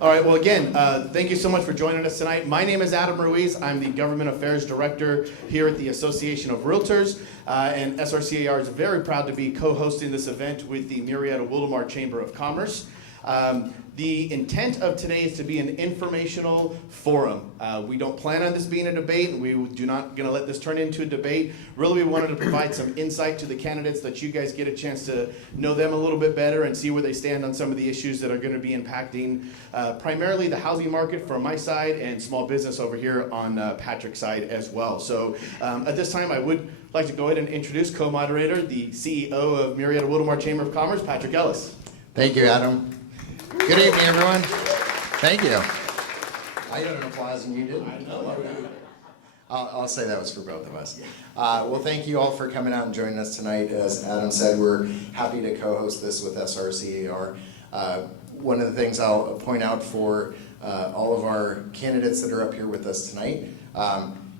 All right, well, again, thank you so much for joining us tonight. My name is Adam Ruiz. I'm the Government Affairs Director here at the Association of Realtors, and SRCAR is very proud to be co-hosting this event with the Murrieta-Wildomar Chamber of Commerce. The intent of today is to be an informational forum. We don't plan on this being a debate, and we do not going to let this turn into a debate. Really, we wanted to provide some insight to the candidates, that you guys get a chance to know them a little bit better and see where they stand on some of the issues that are going to be impacting primarily the housing market from my side and small business over here on Patrick's side as well. So at this time, I would like to go ahead and introduce co-moderator, the CEO of Murrieta-Wildomar Chamber of Commerce, Patrick Ellis. Thank you, Adam. Good evening, everyone. Thank you. I got an applause and you didn't. I love that. I'll say that was for both of us. Well, thank you all for coming out and joining us tonight. As Adam said, we're happy to co-host this with SRCAR. One of the things I'll point out for all of our candidates that are up here with us tonight,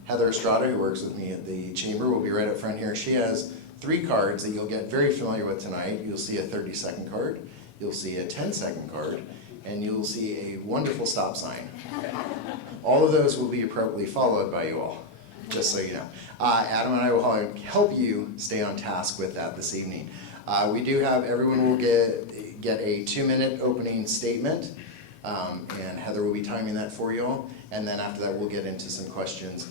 Heather Estrada, who works with me at the Chamber, will be right up front here. She has 3 cards that you'll get very familiar with tonight. You'll see a 30-second card. You'll see a 10-second card, and you'll see a wonderful stop sign. All of those will be appropriately followed by you all, just so you know. Adam and I will help you stay on task with that this evening. We do have, everyone will get a 2-minute opening statement, and Heather will be timing that for you all, and then after that we'll get into some questions.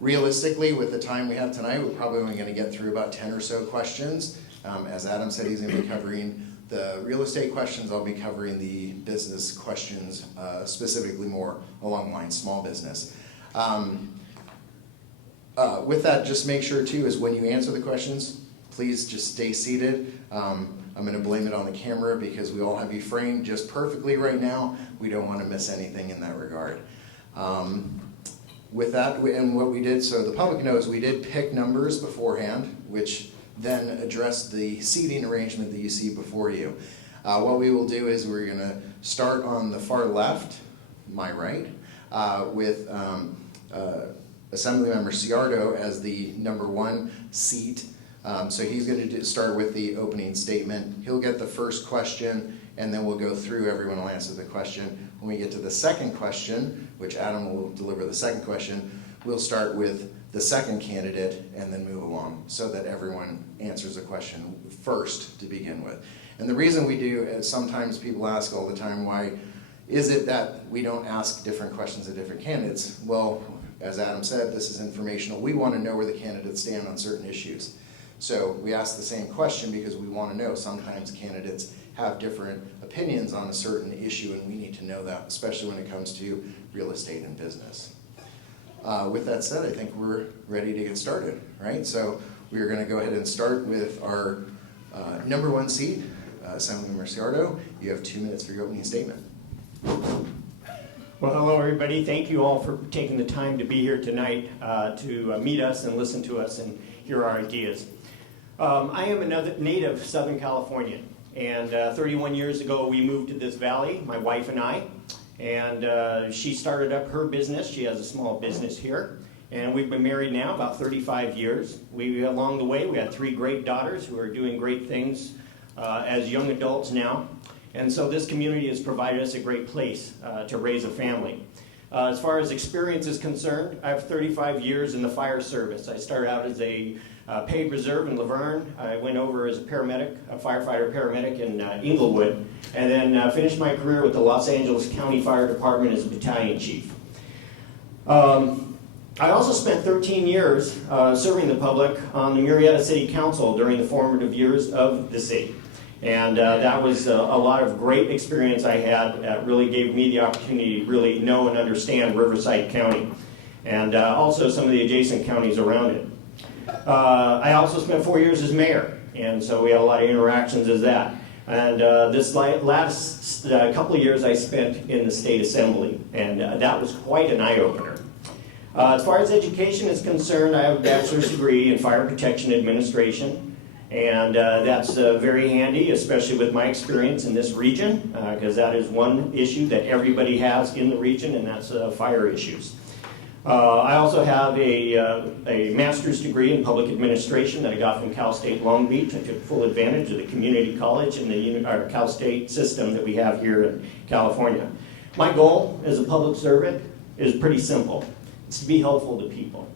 Realistically, with the time we have tonight, we're probably only going to get through about 10 or so questions. As Adam said, he's going to be covering the real estate questions. I'll be covering the business questions, specifically more along the line small business. With that, just make sure too is when you answer the questions, please just stay seated. I'm going to blame it on the camera because we all have you framed just perfectly right now. We don't want to miss anything in that regard. With that, and what we did, so the public knows, we did pick numbers beforehand, which then address the seating arrangement that you see before you. What we will do is we're going to start on the far left, my right, with Assemblymember Ciardo as the number 1 seat. So he's going to start with the opening statement. He'll get the first question, and then we'll go through. Everyone will answer the question. When we get to the second question, which Adam will deliver the second question, we'll start with the second candidate and then move along so that everyone answers a question first to begin with. And the reason we do is sometimes people ask all the time, why is it that we don't ask different questions of different candidates? Well, as Adam said, this is informational. We want to know where the candidates stand on certain issues. So we ask the same question because we want to know sometimes candidates have different opinions on a certain issue, and we need to know that, especially when it comes to real estate and business. With that said, I think we're ready to get started, right? So we are going to go ahead and start with our number 1 seat, Assemblymember Ciardo. You have 2 minutes for your opening statement. Well, hello, everybody. Thank you all for taking the time to be here tonight to meet us and listen to us and hear our ideas. I am a native Southern Californian, and 31 years ago we moved to this valley, my wife and I. And she started up her business. She has a small business here. And we've been married now about 35 years. Along the way, we had 3 great daughters who are doing great things as young adults now. And so this community has provided us a great place to raise a family. As far as experience is concerned, I have 35 years in the fire service. I started out as a paid reserve in Laverne. I went over as a paramedic, a firefighter paramedic in Inglewood, and then finished my career with the Los Angeles County Fire Department as a battalion chief. I also spent 13 years serving the public on the Murrieta City Council during the formative years of the city. And that was a lot of great experience I had that really gave me the opportunity to really know and understand Riverside County and also some of the adjacent counties around it. I also spent 4 years as mayor, and so we had a lot of interactions as that. And this last couple of years I spent in the state assembly, and that was quite an eye-opener. As far as education is concerned, I have a bachelor's degree in fire protection administration, and that's very handy, especially with my experience in this region, because that is one issue that everybody has in the region, and that's fire issues. I also have a master's degree in public administration that I got from Cal State Long Beach. I took full advantage of the community college and the Cal State system that we have here in California. My goal as a public servant is pretty simple. It's to be helpful to people.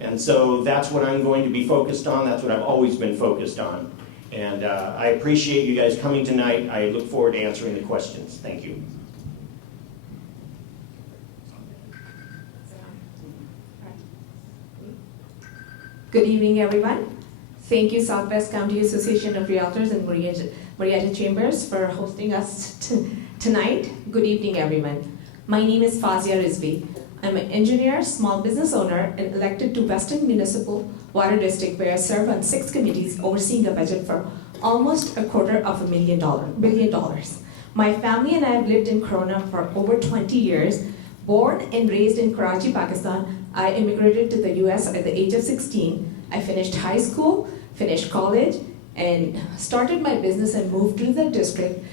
And so that's what I'm going to be focused on. That's what I've always been focused on. And I appreciate you guys coming tonight. I look forward to answering the questions. Thank you. Good evening, everyone. Thank you, Southwest County Association of Realtors and Murrieta Chambers for hosting us tonight. Good evening, everyone. My name is Fazia Rizvi. I'm an engineer, small business owner, and elected to Western Municipal Water District, where I serve on 6 committees overseeing a budget for almost $250 million. My family and I have lived in Corona for over 20 years. Born and raised in Karachi, Pakistan, I immigrated to the US at the age of 16. I finished high school, finished college, and started my business and moved to the district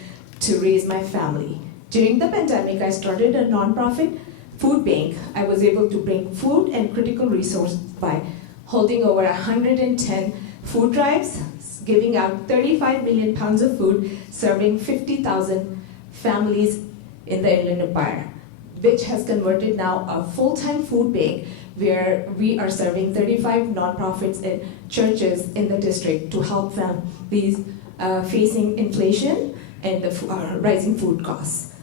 to raise my family. During the pandemic, I started a nonprofit food bank. I was able to bring food and critical resources by holding over 110 food drives, giving out 35 million pounds of food, serving 50,000 families in the Inland Empire, which has converted now a full-time food bank where we are serving 35 nonprofits and churches in the district to help families facing inflation and the rising food costs.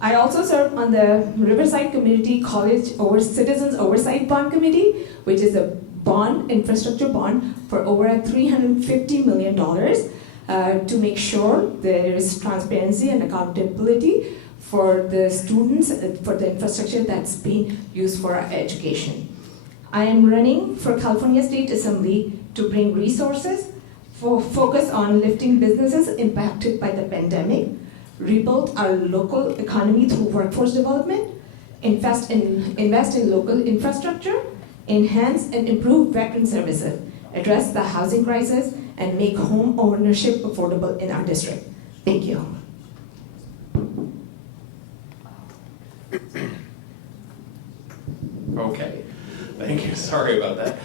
I also serve on the Riverside Community College Citizens Oversight Bond Committee, which is a infrastructure bond for over $350 million to make sure there is transparency and accountability for the students, for the infrastructure that's being used for our education. I am running for California State Assembly to bring resources for focus on lifting businesses impacted by the pandemic, rebuild our local economy through workforce development, invest in local infrastructure, enhance and improve veteran services, address the housing crisis, and make home ownership affordable in our district. Thank you. Okay, thank you. Sorry about that.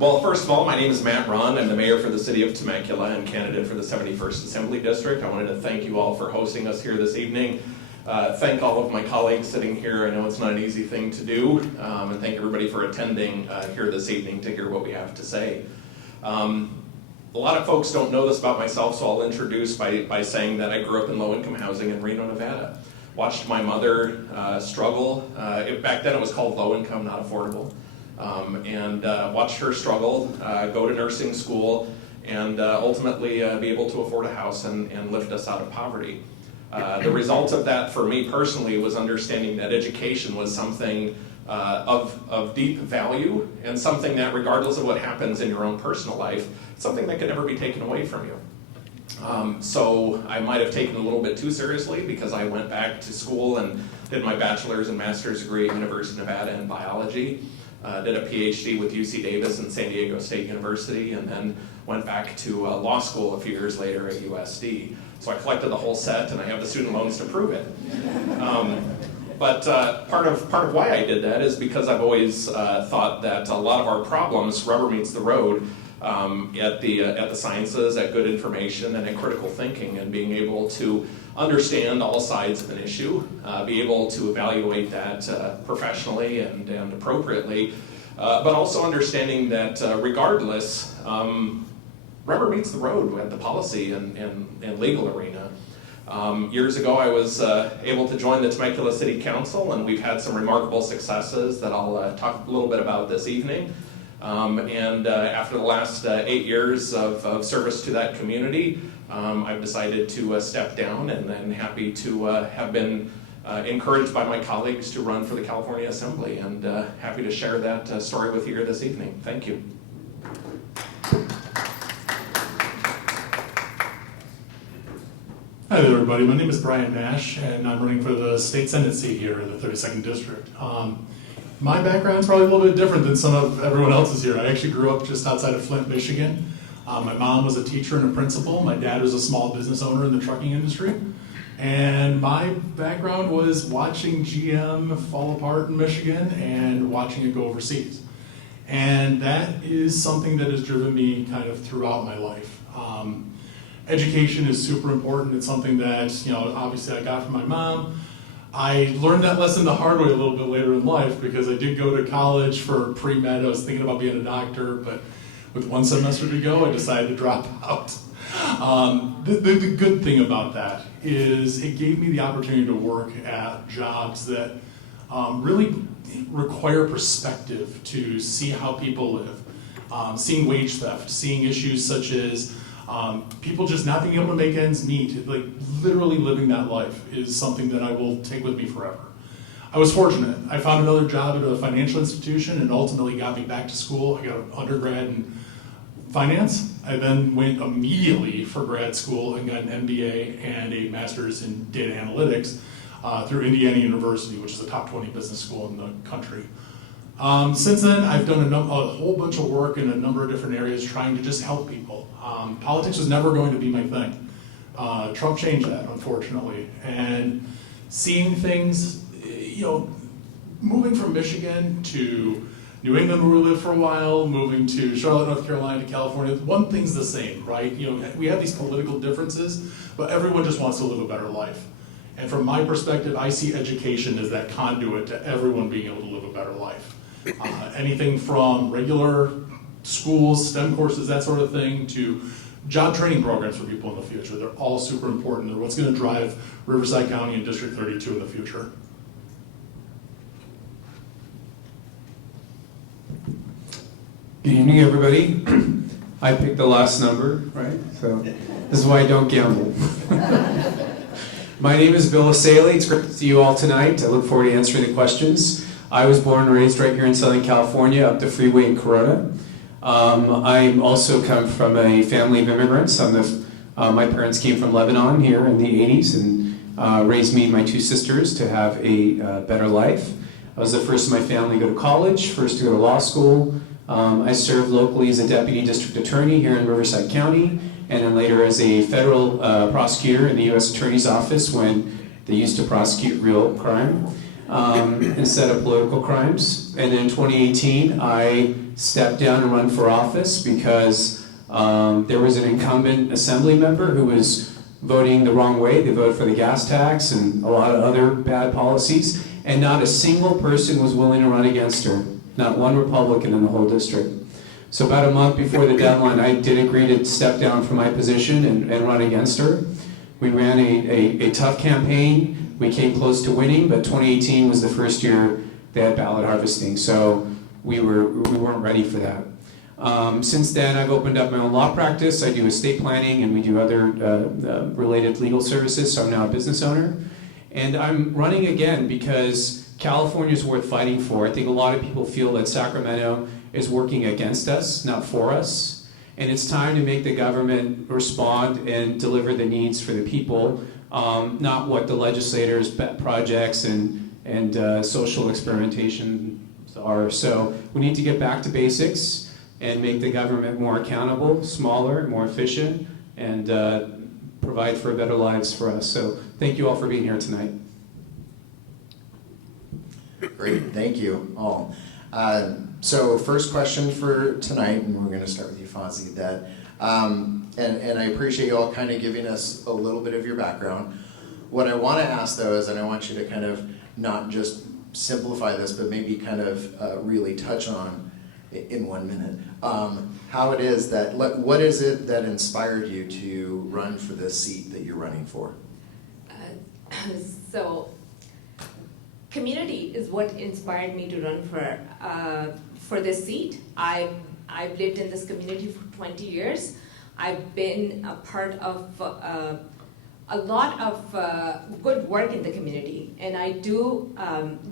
Well, first of all, my name is Matt Ron. I'm the mayor for the city of Temecula and candidate for the 71st Assembly District. I wanted to thank you all for hosting us here this evening. Thank all of my colleagues sitting here. I know it's not an easy thing to do. And thank everybody for attending here this evening to hear what we have to say. A lot of folks don't know this about myself, so I'll introduce by saying that I grew up in low-income housing in Reno, Nevada. Watched my mother struggle. Back then it was called low income, not affordable. And watched her struggle, go to nursing school, and ultimately be able to afford a house and lift us out of poverty. The result of that for me personally was understanding that education was something of deep value and something that regardless of what happens in your own personal life, something that could never be taken away from you. So I might have taken it a little bit too seriously because I went back to school and did my bachelor's and master's degree at University of Nevada in biology, did a PhD with UC Davis and San Diego State University, and then went back to law school a few years later at USD. So I collected the whole set and I have the student loans to prove it. But part of why I did that is because I've always thought that a lot of our problems, rubber meets the road, at the sciences, at good information, and at critical thinking, and being able to understand all sides of an issue, be able to evaluate that professionally and appropriately, but also understanding that regardless, rubber meets the road at the policy and legal arena. Years ago, I was able to join the Temecula City Council, and we've had some remarkable successes that I'll talk a little bit about this evening. And after the last 8 years of service to that community, I've decided to step down, and I'm happy to have been encouraged by my colleagues to run for the California Assembly, and happy to share that story with you here this evening. Thank you. Hi there, everybody. My name is Brian Nash, and I'm running for the state Senate seat here in the 32nd District. My background's probably a little bit different than some of everyone else's here. I actually grew up just outside of Flint, Michigan. My mom was a teacher and a principal. My dad was a small business owner in the trucking industry. And my background was watching GM fall apart in Michigan and watching it go overseas. And that is something that has driven me kind of throughout my life. Education is super important. It's something that, obviously I got from my mom. I learned that lesson the hard way a little bit later in life because I did go to college for pre-med. I was thinking about being a doctor, but with 1 semester to go, I decided to drop out. The good thing about that is it gave me the opportunity to work at jobs that really require perspective to see how people live, seeing wage theft, seeing issues such as people just not being able to make ends meet, like literally living that life is something that I will take with me forever. I was fortunate. I found another job at a financial institution and ultimately got me back to school. I got an undergrad in finance. I then went immediately for grad school and got an MBA and a master's in data analytics through Indiana University, which is a top 20 business school in the country. Since then, I've done a whole bunch of work in a number of different areas trying to just help people. Politics was never going to be my thing. Trump changed that, unfortunately. And seeing things, moving from Michigan to New England where we lived for a while, moving to Charlotte, North Carolina, to California, one thing's the same, right? We have these political differences, but everyone just wants to live a better life. And from my perspective, I see education as that conduit to everyone being able to live a better life. Anything from regular schools, STEM courses, that sort of thing, to job training programs for people in the future. They're all super important. They're what's going to drive Riverside County and District 32 in the future. Good evening, everybody. I picked the last number, right? So this is why I don't gamble. My name is Bill Asaley. It's great to see you all tonight. I look forward to answering the questions. I was born and raised right here in Southern California, up the freeway in Corona. I also come from a family of immigrants. My parents came from Lebanon here in the 80s and raised me and my 2 sisters to have a better life. I was the first in my family to go to college, first to go to law school. I served locally as a deputy district attorney here in Riverside County, and then later as a federal prosecutor in the U.S. Attorney's Office when they used to prosecute real crime instead of political crimes. And then in 2018, I stepped down and run for office because there was an incumbent assembly member who was voting the wrong way. They voted for the gas tax and a lot of other bad policies, and not a single person was willing to run against her. Not one Republican in the whole district. So about a month before the deadline, I did agree to step down from my position and run against her. We ran a tough campaign. We came close to winning, but 2018 was the first year they had ballot harvesting, so we weren't ready for that. Since then, I've opened up my own law practice. I do estate planning, and we do other related legal services, so I'm now a business owner. And I'm running again because California is worth fighting for. I think a lot of people feel that Sacramento is working against us, not for us. And it's time to make the government respond and deliver the needs for the people, not what the legislators' pet projects and social experimentation are. So we need to get back to basics and make the government more accountable, smaller, more efficient, and provide for better lives for us. So thank you all for being here tonight. Great, thank you all. So first question for tonight, and we're going to start with you, Fozzie, and I appreciate you all kind of giving us a little bit of your background. What I want to ask though is, and I want you to kind of not just simplify this, but maybe kind of really touch on in 1 minute, how it is that, what is it that inspired you to run for this seat that you're running for? So, community is what inspired me to run for this seat. I've lived in this community for 20 years. I've been a part of a lot of good work in the community, and I do,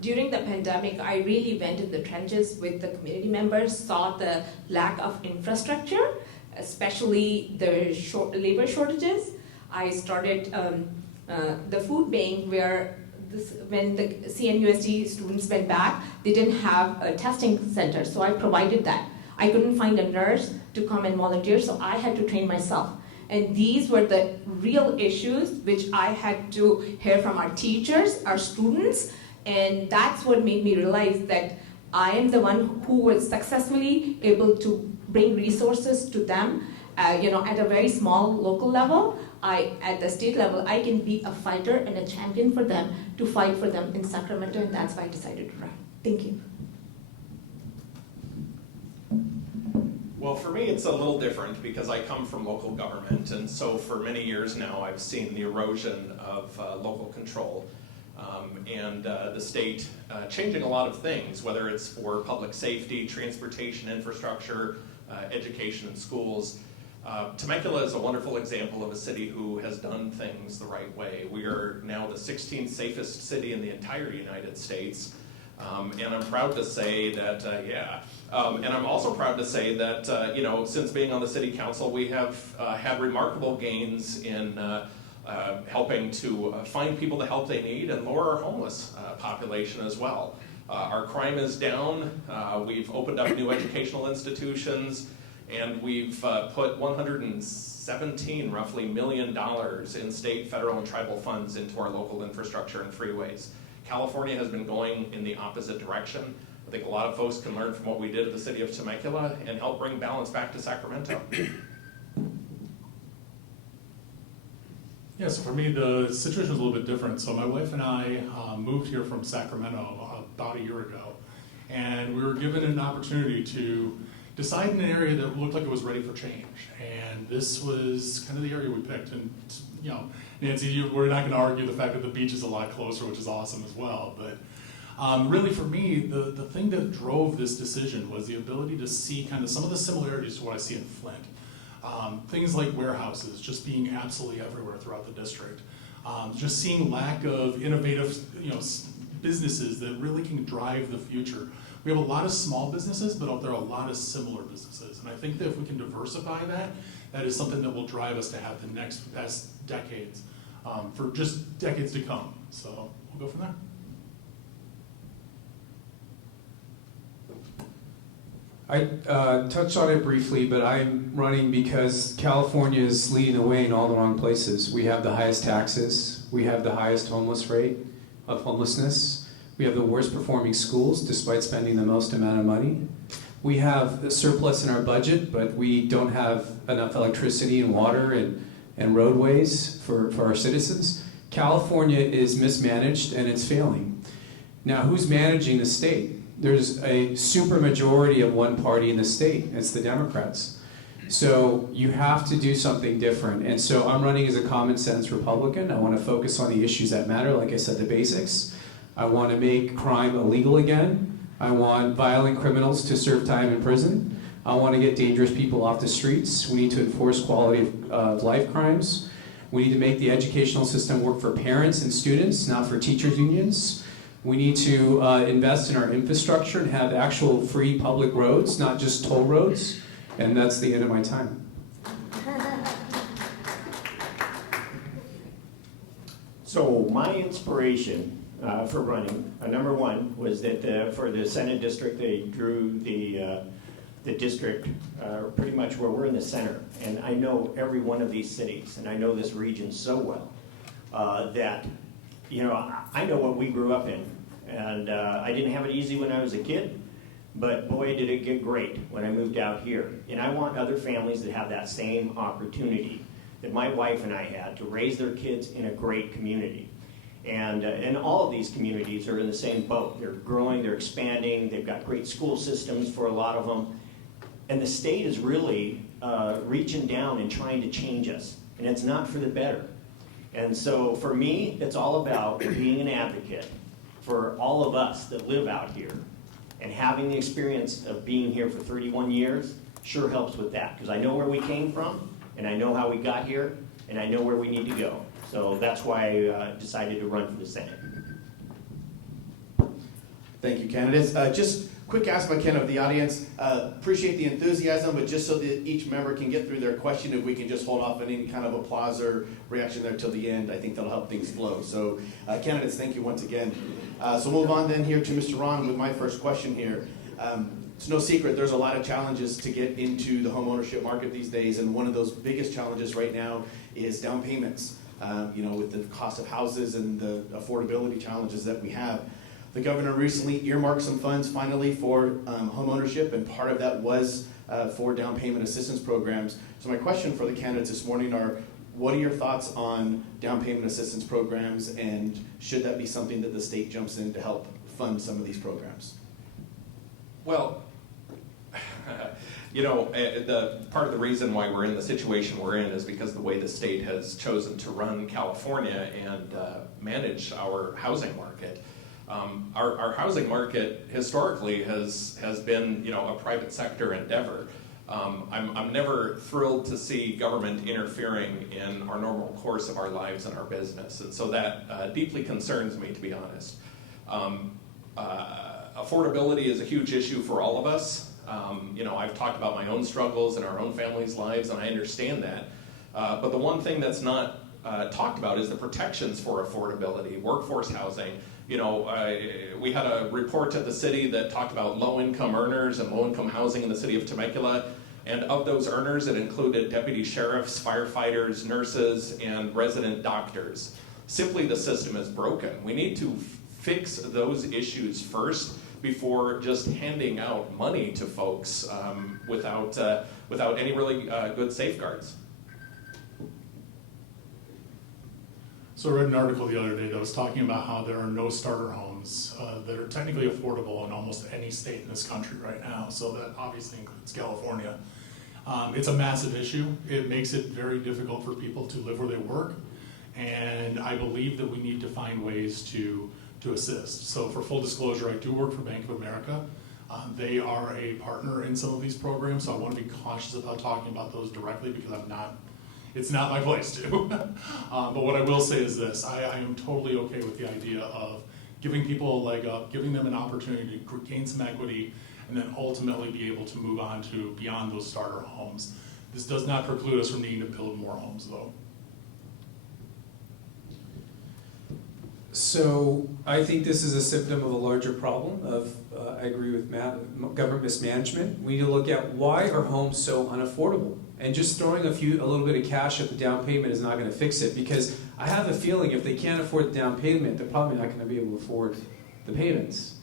during the pandemic, I really went in the trenches with the community members, saw the lack of infrastructure, especially the labor shortages. I started the food bank where when the CNUSD students went back, they didn't have a testing center, so I provided that. I couldn't find a nurse to come and volunteer, so I had to train myself. And these were the real issues which I had to hear from our teachers, our students, and that's what made me realize that I am the one who was successfully able to bring resources to them, at a very small local level. At the state level, I can be a fighter and a champion for them to fight for them in Sacramento, and that's why I decided to run. Thank you. Well, for me, it's a little different because I come from local government, and so for many years now, I've seen the erosion of local control and the state changing a lot of things, whether it's for public safety, transportation infrastructure, education and schools. Temecula is a wonderful example of a city who has done things the right way. We are now the 16th safest city in the entire United States. And I'm proud to say that, and I'm also proud to say that, since being on the city council, we have had remarkable gains in helping to find people the help they need and lower our homeless population as well. Our crime is down. We've opened up new educational institutions, and we've put $117 roughly million in state, federal, and tribal funds into our local infrastructure and freeways. California has been going in the opposite direction. I think a lot of folks can learn from what we did at the city of Temecula and help bring balance back to Sacramento. Yeah, so for me, the situation was a little bit different. So my wife and I moved here from Sacramento about a year ago, and we were given an opportunity to decide in an area that looked like it was ready for change. And this was kind of the area we picked. And, Nancy, we're not going to argue the fact that the beach is a lot closer, which is awesome as well. But really, for me, the thing that drove this decision was the ability to see kind of some of the similarities to what I see in Flint. Things like warehouses just being absolutely everywhere throughout the district. Just seeing lack of innovative, businesses that really can drive the future. We have a lot of small businesses, but there are a lot of similar businesses. And I think that if we can diversify that, that is something that will drive us to have the next best decades, for just decades to come. So we'll go from there. I touched on it briefly, but I'm running because California is leading the way in all the wrong places. We have the highest taxes. We have the highest homeless rate of homelessness. We have the worst performing schools despite spending the most amount of money. We have a surplus in our budget, but we don't have enough electricity and water and roadways for our citizens. California is mismanaged and it's failing. Now, who's managing the state? There's a super majority of one party in the state. It's the Democrats. So you have to do something different. And so I'm running as a common sense Republican. I want to focus on the issues that matter, like I said, the basics. I want to make crime illegal again. I want violent criminals to serve time in prison. I want to get dangerous people off the streets. We need to enforce quality of life crimes. We need to make the educational system work for parents and students, not for teachers' unions. We need to invest in our infrastructure and have actual free public roads, not just toll roads. And that's the end of my time. So my inspiration for running, number one, was that for the Senate district, they drew the district pretty much where we're in the center. And I know every one of these cities, and I know this region so well, that, I know what we grew up in. And I didn't have it easy when I was a kid, but boy, did it get great when I moved out here. And I want other families that have that same opportunity that my wife and I had to raise their kids in a great community. And all of these communities are in the same boat. They're growing, they're expanding, they've got great school systems for a lot of them. And the state is really reaching down and trying to change us. And it's not for the better. And so for me, it's all about being an advocate for all of us that live out here. And having the experience of being here for 31 years sure helps with that. Because I know where we came from, and I know how we got here, and I know where we need to go. So that's why I decided to run for the Senate. Thank you, candidates. Just quick ask if I can of the audience. Appreciate the enthusiasm, but just so that each member can get through their question, if we can just hold off any kind of applause or reaction there till the end, I think that'll help things flow. So candidates, thank you once again. So we'll move on then here to Mr. Ron with my first question here. It's no secret there's a lot of challenges to get into the home ownership market these days, and one of those biggest challenges right now is down payments. With the cost of houses and the affordability challenges that we have. The governor recently earmarked some funds finally for home ownership, and part of that was for down payment assistance programs. So my question for the candidates this morning are, what are your thoughts on down payment assistance programs, and should that be something that the state jumps in to help fund some of these programs? Well, the part of the reason why we're in the situation we're in is because the way the state has chosen to run California and manage our housing market. Our housing market historically has been, a private sector endeavor. I'm never thrilled to see government interfering in our normal course of our lives and our business, and so that deeply concerns me, to be honest. Affordability is a huge issue for all of us. I've talked about my own struggles and our own family's lives, and I understand that. But the one thing that's not talked about is the protections for affordability, workforce housing. We had a report at the city that talked about low-income earners and low-income housing in the city of Temecula. And of those earners, it included deputy sheriffs, firefighters, nurses, and resident doctors. Simply, the system is broken. We need to fix those issues first before just handing out money to folks without any really good safeguards. So I read an article the other day that was talking about how there are no starter homes that are technically affordable in almost any state in this country right now. So that obviously includes California. It's a massive issue. It makes it very difficult for people to live where they work. And I believe that we need to find ways to assist. So for full disclosure, I do work for Bank of America. They are a partner in some of these programs, so I want to be cautious about talking about those directly because it's not my place to. But what I will say is this, I am totally okay with the idea of giving people a leg up, giving them an opportunity to gain some equity, and then ultimately be able to move on to beyond those starter homes. This does not preclude us from needing to build more homes, though. So I think this is a symptom of a larger problem of, I agree with Matt, government mismanagement. We need to look at why are homes so unaffordable? And just throwing a little bit of cash at the down payment is not going to fix it, because I have a feeling if they can't afford the down payment, they're probably not going to be able to afford the payments.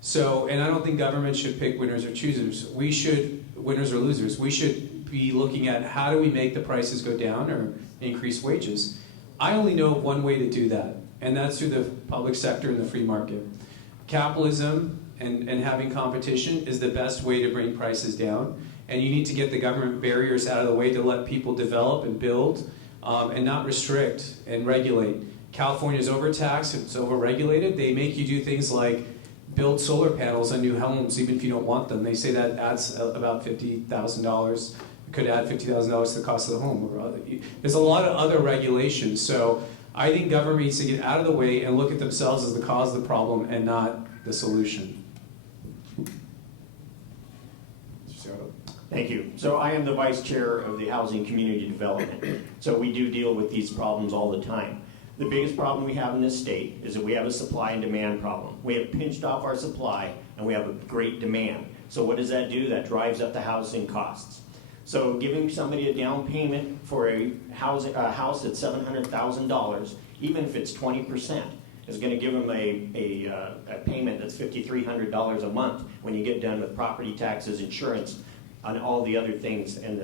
So, and I don't think government should pick winners or choosers. Winners or losers. We should be looking at how do we make the prices go down or increase wages. I only know of one way to do that, and that's through the public sector and the free market. Capitalism and having competition is the best way to bring prices down, and you need to get the government barriers out of the way to let people develop and build and not restrict and regulate. California is overtaxed, it's overregulated. They make you do things like build solar panels on new homes even if you don't want them. They say that adds about $50,000. Could add $50,000 to the cost of the home. There's a lot of other regulations, so I think government needs to get out of the way and look at themselves as the cause of the problem and not the solution. Thank you. So I am the vice chair of the Housing Community Development. So we do deal with these problems all the time. The biggest problem we have in this state is that we have a supply and demand problem. We have pinched off our supply and we have a great demand. So what does that do? That drives up the housing costs. So giving somebody a down payment for a house at $700,000, even if it's 20%, is going to give them a payment that's $5,300 a month when you get done with property taxes, insurance, and all the other things and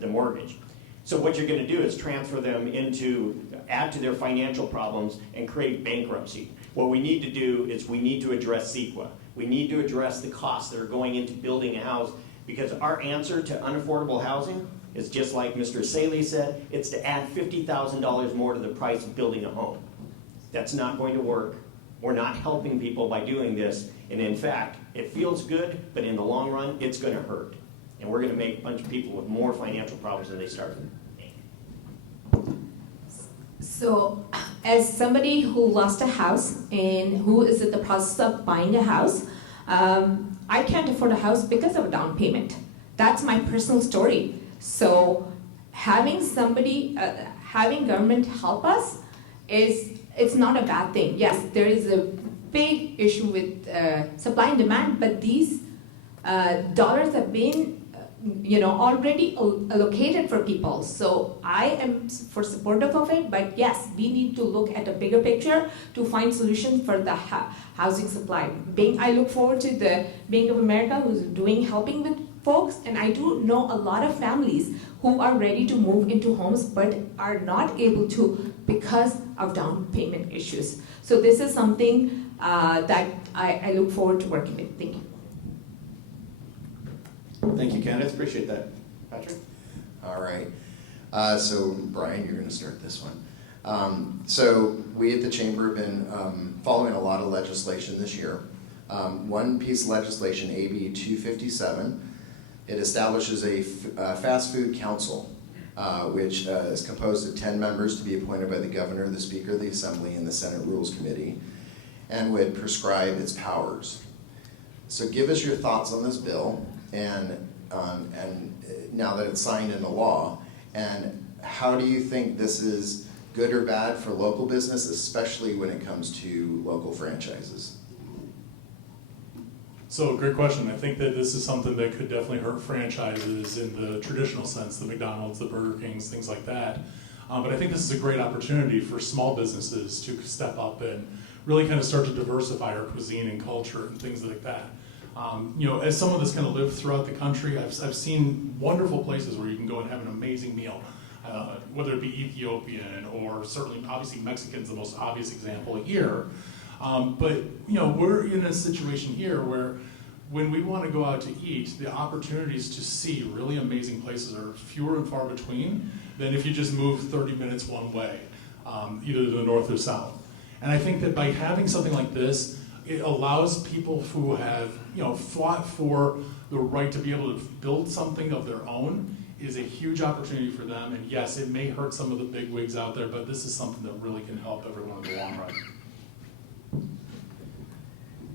the mortgage. So what you're going to do is transfer them add to their financial problems and create bankruptcy. What we need to do is we need to address CEQA. We need to address the costs that are going into building a house, because our answer to unaffordable housing is just like Mr. Saley said, it's to add $50,000 more to the price of building a home. That's not going to work. We're not helping people by doing this, and in fact, it feels good, but in the long run, it's going to hurt. And we're going to make a bunch of people with more financial problems than they started. So, as somebody who lost a house and who is in the process of buying a house, I can't afford a house because of a down payment. That's my personal story. So, having government help us it's not a bad thing. Yes, there is a big issue with supply and demand, but these dollars have been already allocated for people. So I am supportive of it, but yes, we need to look at a bigger picture to find solutions for the housing supply. I look forward to the Bank of America who's helping with folks, and I do know a lot of families who are ready to move into homes but are not able to because of down payment issues. So this is something that I look forward to working with. Thank you. Thank you, Candace. Appreciate that. Patrick? All right. So Brian, you're going to start this one. So we at the Chamber have been following a lot of legislation this year. One piece of legislation, AB 257, it establishes a fast food council, which is composed of 10 members to be appointed by the governor, the Speaker of the Assembly, and the Senate Rules Committee, and would prescribe its powers. So give us your thoughts on this bill, and now that it's signed into law, and how do you think this is good or bad for local business, especially when it comes to local franchises? So, great question. I think that this is something that could definitely hurt franchises in the traditional sense, the McDonald's, the Burger Kings, things like that. But I think this is a great opportunity for small businesses to step up and really kind of start to diversify our cuisine and culture and things like that. As someone that's kind of lived throughout the country, I've seen wonderful places where you can go and have an amazing meal, whether it be Ethiopian or certainly, obviously, Mexican's the most obvious example here. But we're in a situation here where when we want to go out to eat, the opportunities to see really amazing places are fewer and far between than if you just move 30 minutes one way, either to the north or south. And I think that by having something like this, it allows people who have fought for the right to be able to build something of their own is a huge opportunity for them. And yes, it may hurt some of the big wigs out there, but this is something that really can help everyone in the long run.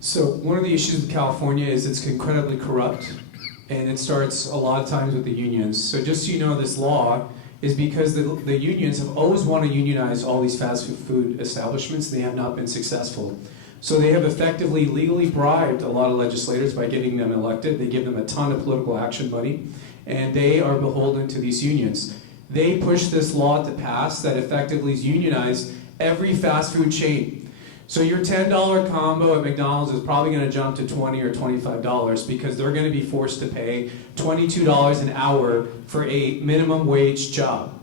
So one of the issues with California is it's incredibly corrupt, and it starts a lot of times with the unions. So just so you know, this law is because the unions have always wanted to unionize all these fast food establishments, and they have not been successful. So they have effectively legally bribed a lot of legislators by getting them elected. They give them a ton of political action money, and they are beholden to these unions. They push this law to pass that effectively unionize every fast food chain. So your $10 combo at McDonald's is probably going to jump to $20 or $25 because they're going to be forced to pay $22 an hour for a minimum wage job.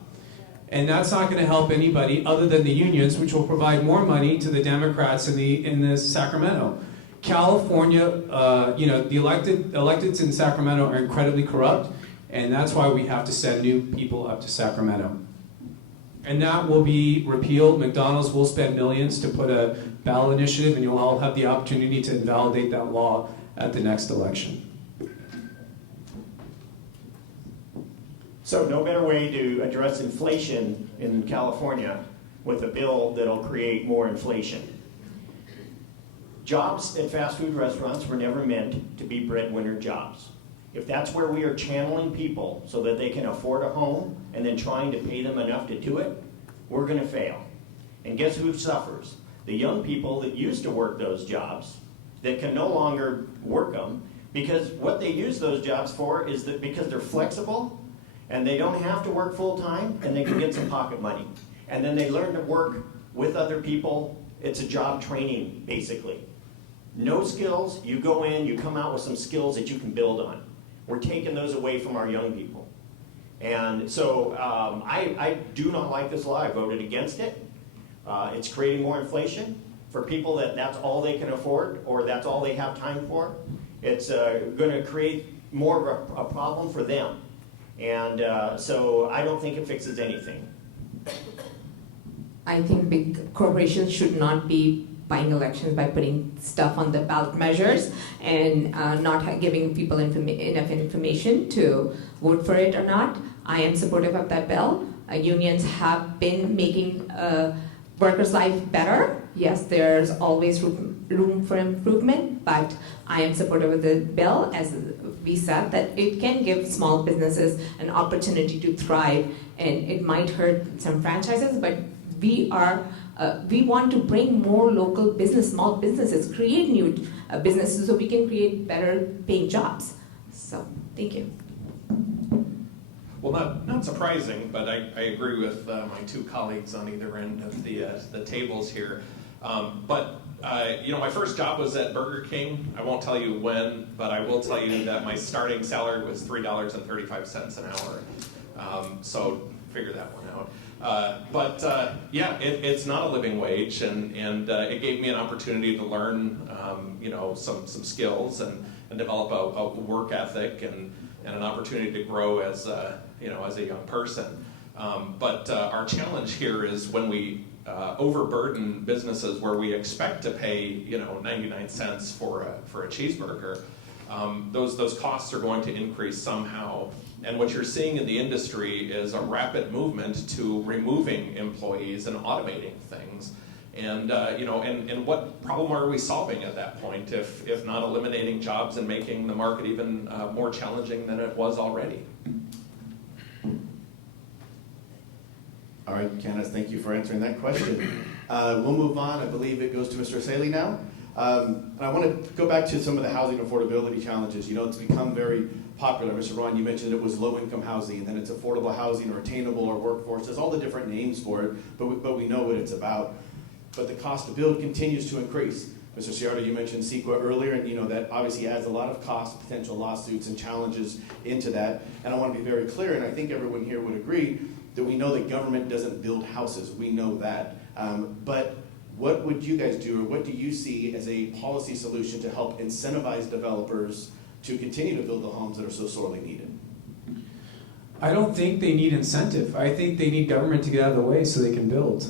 And that's not going to help anybody other than the unions, which will provide more money to the Democrats in the Sacramento. California, the electeds in Sacramento are incredibly corrupt, and that's why we have to send new people up to Sacramento. And that will be repealed. McDonald's will spend millions to put a ballot initiative, and you'll all have the opportunity to invalidate that law at the next election. So no better way to address inflation in California with a bill that'll create more inflation. Jobs at fast food restaurants were never meant to be breadwinner jobs. If that's where we are channeling people so that they can afford a home and then trying to pay them enough to do it, we're going to fail. And guess who suffers? The young people that used to work those jobs that can no longer work them because what they use those jobs for is that because they're flexible and they don't have to work full time and they can get some pocket money. And then they learn to work with other people. It's a job training, basically. No skills, you go in, you come out with some skills that you can build on. We're taking those away from our young people. And so I do not like this law. I voted against it. It's creating more inflation for people that's all they can afford or that's all they have time for. It's going to create more of a problem for them. And so I don't think it fixes anything. I think big corporations should not be buying elections by putting stuff on the ballot measures and not giving people enough information to vote for it or not. I am supportive of that bill. Unions have been making workers' life better. Yes, there's always room for improvement, but I am supportive of the bill, as we said, that it can give small businesses an opportunity to thrive, and it might hurt some franchises, but we want to bring more local small businesses, create new businesses so we can create better paying jobs. So, thank you. Well, not surprising, but I agree with my two colleagues on either end of the tables here. My first job was at Burger King. I won't tell you when, but I will tell you that my starting salary was $3.35 an hour. So figure that one out. It's not a living wage, and it gave me an opportunity to learn, some skills and develop a work ethic and an opportunity to grow as a young person. Our challenge here is when we overburden businesses where we expect to pay 99 cents for a cheeseburger. Those costs are going to increase somehow. And what you're seeing in the industry is a rapid movement to removing employees and automating things. And what problem are we solving at that point if not eliminating jobs and making the market even more challenging than it was already? All right, Candace, thank you for answering that question. We'll move on. I believe it goes to Mr. Saley now. And I want to go back to some of the housing affordability challenges. It's become very popular. Mr. Ron, you mentioned it was low-income housing, and then it's affordable housing or attainable or workforce. There's all the different names for it, but we know what it's about. But the cost to build continues to increase. Mr. Ciarda, you mentioned CEQA earlier, and that obviously adds a lot of cost, potential lawsuits and challenges into that. And I want to be very clear, and I think everyone here would agree, that we know that government doesn't build houses. We know that. But what would you guys do, or what do you see as a policy solution to help incentivize developers to continue to build the homes that are so sorely needed? I don't think they need incentive. I think they need government to get out of the way so they can build.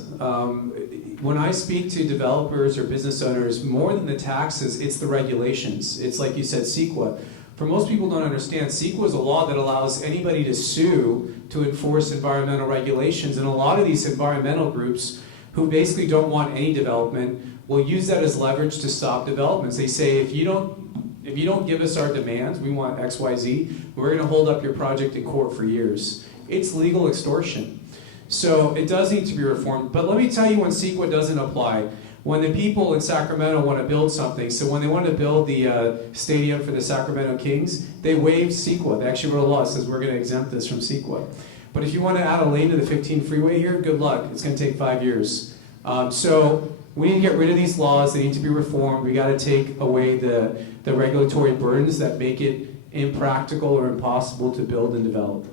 When I speak to developers or business owners, more than the taxes, it's the regulations. It's like you said, CEQA. For most people who don't understand, CEQA is a law that allows anybody to sue to enforce environmental regulations, and a lot of these environmental groups who basically don't want any development will use that as leverage to stop developments. They say, if you don't give us our demands, we want X, Y, Z, we're going to hold up your project in court for years. It's legal extortion. So it does need to be reformed. But let me tell you when CEQA doesn't apply. When the people in Sacramento want to build something, so when they want to build the stadium for the Sacramento Kings, they waived CEQA. They actually wrote a law that says we're going to exempt this from CEQA. But if you want to add a lane to the 15 freeway here, good luck. It's going to take 5 years. So we need to get rid of these laws. They need to be reformed. We got to take away the regulatory burdens that make it impractical or impossible to build and develop.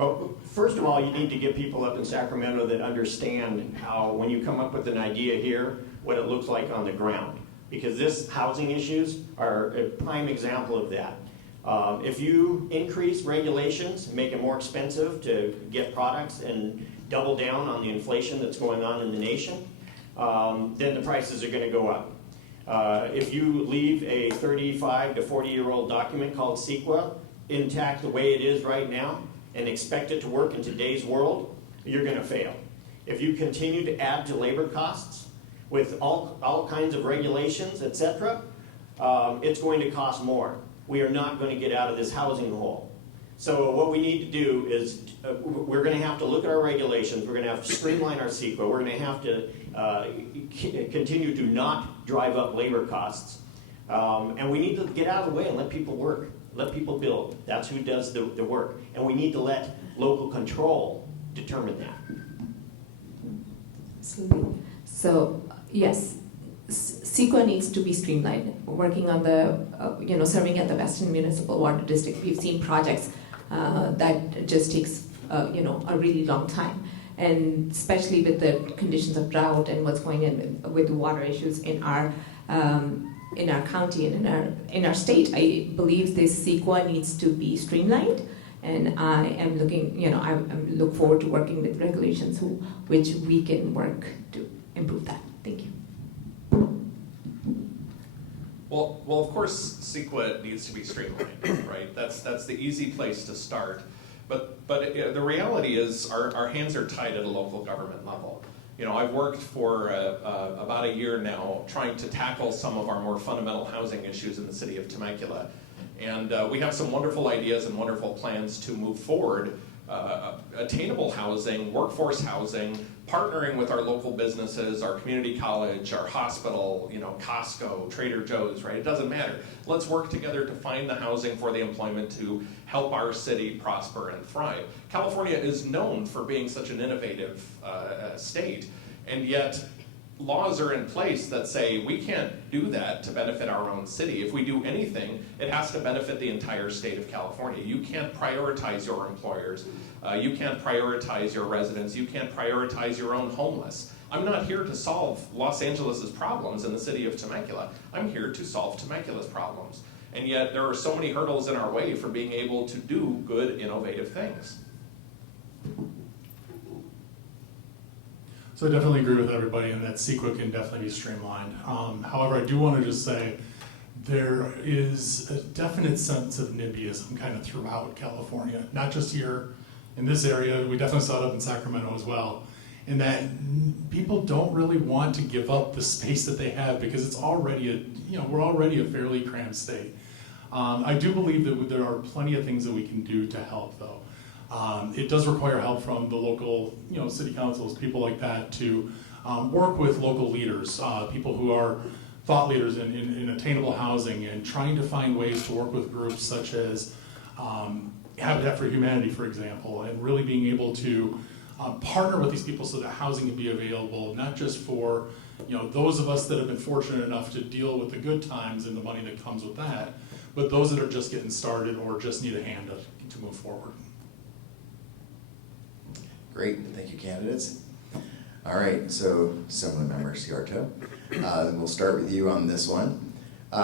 Oh, first of all, you need to get people up in Sacramento that understand how, when you come up with an idea here, what it looks like on the ground. Because this housing issues are a prime example of that. If you increase regulations, make it more expensive to get products, and double down on the inflation that's going on in the nation, then the prices are going to go up. If you leave a 35 to 40-year-old document called CEQA intact the way it is right now, and expect it to work in today's world, you're going to fail. If you continue to add to labor costs with all kinds of regulations, etc., it's going to cost more. We are not going to get out of this housing hole. So what we need to do is we're going to have to look at our regulations. We're going to have to streamline our CEQA. We're going to have to continue to not drive up labor costs. And we need to get out of the way and let people work. Let people build. That's who does the work. And we need to let local control determine that. Absolutely. So, yes, CEQA needs to be streamlined. We're working on the, serving at the Western Municipal Water District. We've seen projects that just takes, a really long time. And especially with the conditions of drought and what's going on with the water issues in our county and in our state, I believe this CEQA needs to be streamlined, and I am I look forward to working with regulations which we can work to improve that. Thank you. Well, of course, CEQA needs to be streamlined, right? That's the easy place to start. But the reality is our hands are tied at a local government level. I've worked for about a year now trying to tackle some of our more fundamental housing issues in the city of Temecula. And we have some wonderful ideas and wonderful plans to move forward attainable housing, workforce housing, partnering with our local businesses, our community college, our hospital, Costco, Trader Joe's, right? It doesn't matter. Let's work together to find the housing for the employment to help our city prosper and thrive. California is known for being such an innovative state, and yet laws are in place that say we can't do that to benefit our own city. If we do anything, it has to benefit the entire state of California. You can't prioritize your employers. You can't prioritize your residents. You can't prioritize your own homeless. I'm not here to solve Los Angeles's problems in the city of Temecula. I'm here to solve Temecula's problems. And yet there are so many hurdles in our way for being able to do good, innovative things. So I definitely agree with everybody, and that CEQA can definitely be streamlined. However, I do want to just say there is a definite sense of NIMBYism kind of throughout California, not just here in this area. We definitely saw it up in Sacramento as well, in that people don't really want to give up the space that they have because it's already we're already a fairly cramped state. I do believe that there are plenty of things that we can do to help, though. It does require help from the local, city councils, people like that, to work with local leaders, people who are thought leaders in attainable housing, and trying to find ways to work with groups such as Habitat for Humanity, for example, and really being able to partner with these people so that housing can be available, not just for those of us that have been fortunate enough to deal with the good times and the money that comes with that, but those that are just getting started or just need a hand to move forward. Great, thank you, candidates. All right, so Assemblymember Ciarto, we'll start with you on this one.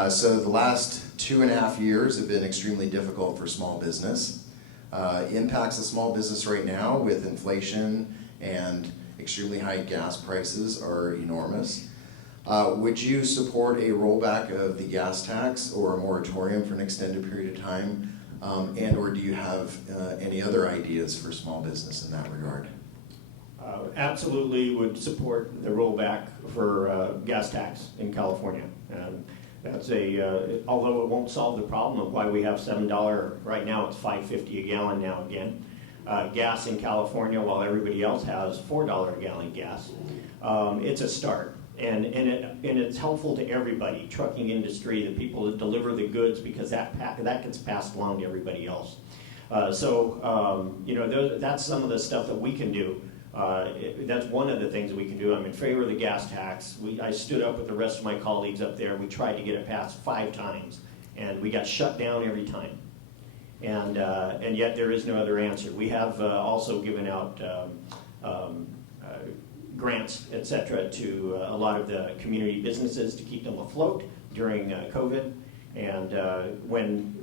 So the last 2.5 years have been extremely difficult for small business. Impacts of small business right now with inflation and extremely high gas prices are enormous. Would you support a rollback of the gas tax or a moratorium for an extended period of time? And or do you have any other ideas for small business in that regard? Absolutely would support the rollback for gas tax in California. That's although it won't solve the problem of why we have $7, right now it's $5.50 a gallon now again. Gas in California, while everybody else has $4 a gallon gas. It's a start. And it's helpful to everybody, trucking industry, the people that deliver the goods, because that gets passed along to everybody else. That's some of the stuff that we can do. That's one of the things that we can do. I'm in favor of the gas tax. I stood up with the rest of my colleagues up there. We tried to get it passed 5 times, and we got shut down every time. And yet there is no other answer. We have also given out grants, et cetera, to a lot of the community businesses to keep them afloat during COVID. And when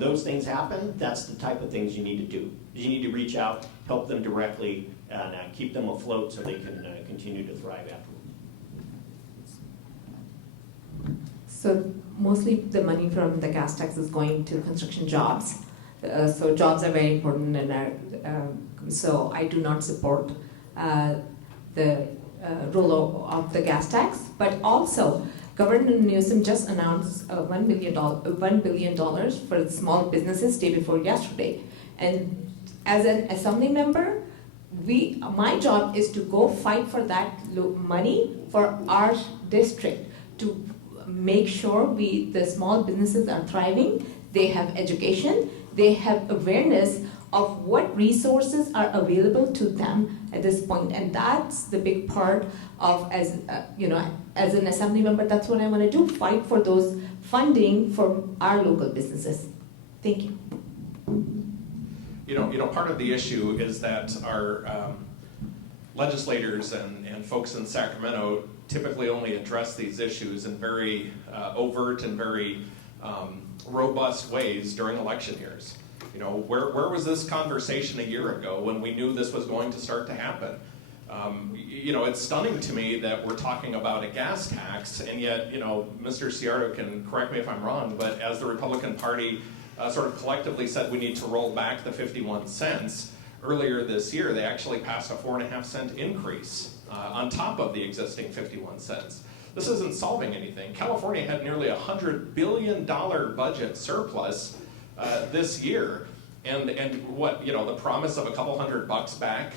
those things happen, that's the type of things you need to do. You need to reach out, help them directly, and keep them afloat so they can continue to thrive afterwards. So mostly the money from the gas tax is going to construction jobs. So jobs are very important, and so I do not support the roll of the gas tax. But also, Governor Newsom just announced $1 billion for small businesses day before yesterday. And as an assembly member, my job is to go fight for that money for our district, to make sure the small businesses are thriving, they have education, they have awareness of what resources are available to them at this point. And that's the big part of, as an assembly member, that's what I want to do, fight for those funding for our local businesses. Thank you. Part of the issue is that our legislators and folks in Sacramento typically only address these issues in very overt and very robust ways during election years. Where was this conversation a year ago when we knew this was going to start to happen? It's stunning to me that we're talking about a gas tax, and yet, Mr. Ciarto can correct me if I'm wrong, but as the Republican Party sort of collectively said we need to roll back the 51 cents, earlier this year they actually passed a 4.5-cent increase on top of the existing 51 cents. This isn't solving anything. California had nearly $100 billion budget surplus this year, And what, the promise of a couple $100 back,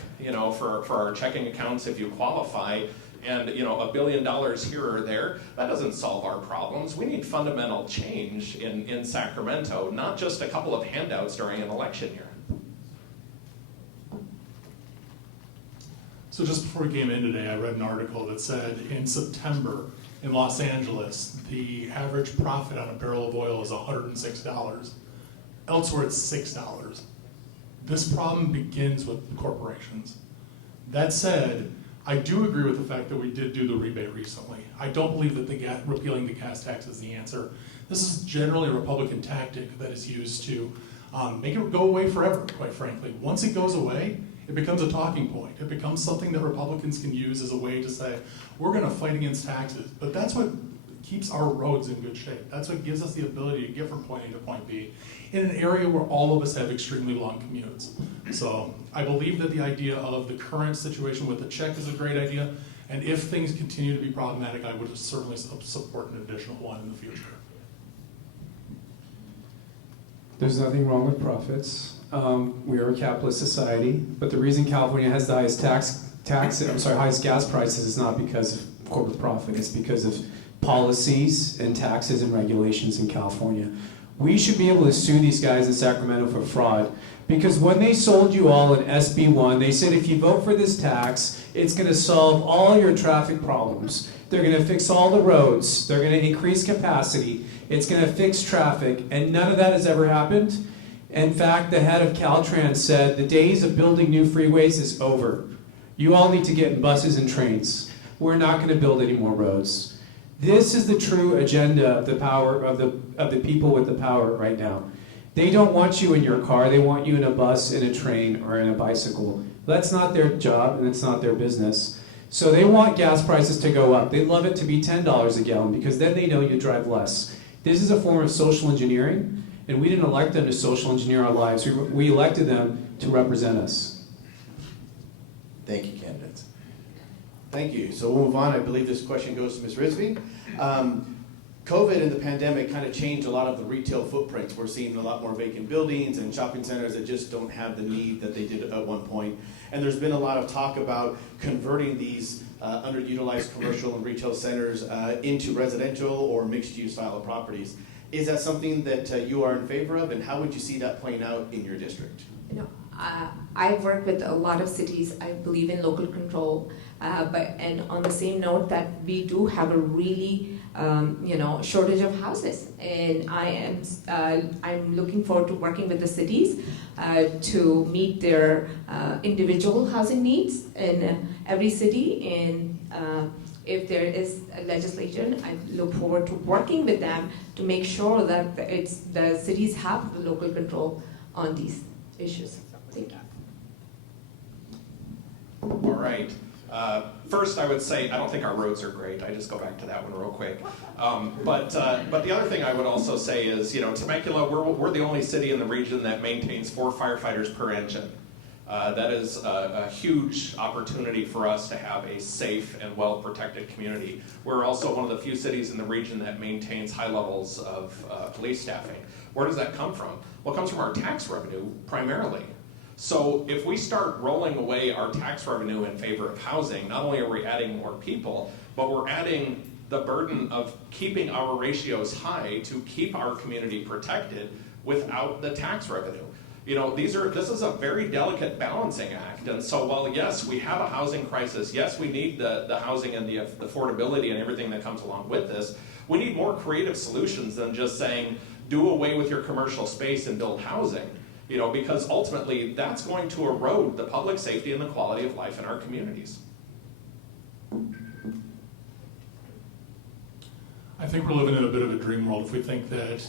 for our checking accounts if you qualify, and $1 billion here or there, that doesn't solve our problems. We need fundamental change in Sacramento, not just a couple of handouts during an election year. So just before we came in today, I read an article that said in September in Los Angeles, the average profit on a barrel of oil is $106. Elsewhere, it's $6. This problem begins with corporations. That said, I do agree with the fact that we did do the rebate recently. I don't believe that repealing the gas tax is the answer. This is generally a Republican tactic that is used to make it go away forever, quite frankly. Once it goes away, it becomes a talking point. It becomes something that Republicans can use as a way to say, we're going to fight against taxes. But that's what keeps our roads in good shape. That's what gives us the ability to get from point A to point B in an area where all of us have extremely long commutes. So I believe that the idea of the current situation with the check is a great idea. And if things continue to be problematic, I would certainly support an additional one in the future. There's nothing wrong with profits. We are a capitalist society, but the reason California has the highest highest gas prices is not because of corporate profit. It's because of policies and taxes and regulations in California. We should be able to sue these guys in Sacramento for fraud, because when they sold you all an SB1, they said if you vote for this tax, it's going to solve all your traffic problems. They're going to fix all the roads. They're going to increase capacity. It's going to fix traffic, and none of that has ever happened. In fact, the head of Caltrans said the days of building new freeways is over. You all need to get in buses and trains. We're not going to build any more roads. This is the true agenda of the power of the people with the power right now. They don't want you in your car. They want you in a bus, in a train, or in a bicycle. That's not their job, and it's not their business. So they want gas prices to go up. They'd love it to be $10 a gallon, because then they know you drive less. This is a form of social engineering, and we didn't elect them to social engineer our lives. We elected them to represent us. Thank you, candidates. Thank you. So we'll move on. I believe this question goes to Ms. Risby. COVID and the pandemic kind of changed a lot of the retail footprints. We're seeing a lot more vacant buildings and shopping centers that just don't have the need that they did at one point. And there's been a lot of talk about converting these underutilized commercial and retail centers into residential or mixed-use style of properties. Is that something that you are in favor of, and how would you see that playing out in your district? I've worked with a lot of cities. I believe in local control, and on the same note that we do have a really shortage of houses, and I'm looking forward to working with the cities to meet their individual housing needs in every city. And if there is a legislation, I look forward to working with them to make sure that the cities have the local control on these issues. Thank you. All right. First, I would say I don't think our roads are great. I just go back to that one real quick. But the other thing I would also say is, Temecula, we're the only city in the region that maintains 4 firefighters per engine. That is a huge opportunity for us to have a safe and well-protected community. We're also one of the few cities in the region that maintains high levels of police staffing. Where does that come from? Well, it comes from our tax revenue, primarily. So if we start rolling away our tax revenue in favor of housing, not only are we adding more people, but we're adding the burden of keeping our ratios high to keep our community protected without the tax revenue. This is a very delicate balancing act. And so while, yes, we have a housing crisis, yes, we need the housing and the affordability and everything that comes along with this, we need more creative solutions than just saying, do away with your commercial space and build housing. Because ultimately that's going to erode the public safety and the quality of life in our communities. I think we're living in a bit of a dream world if we think that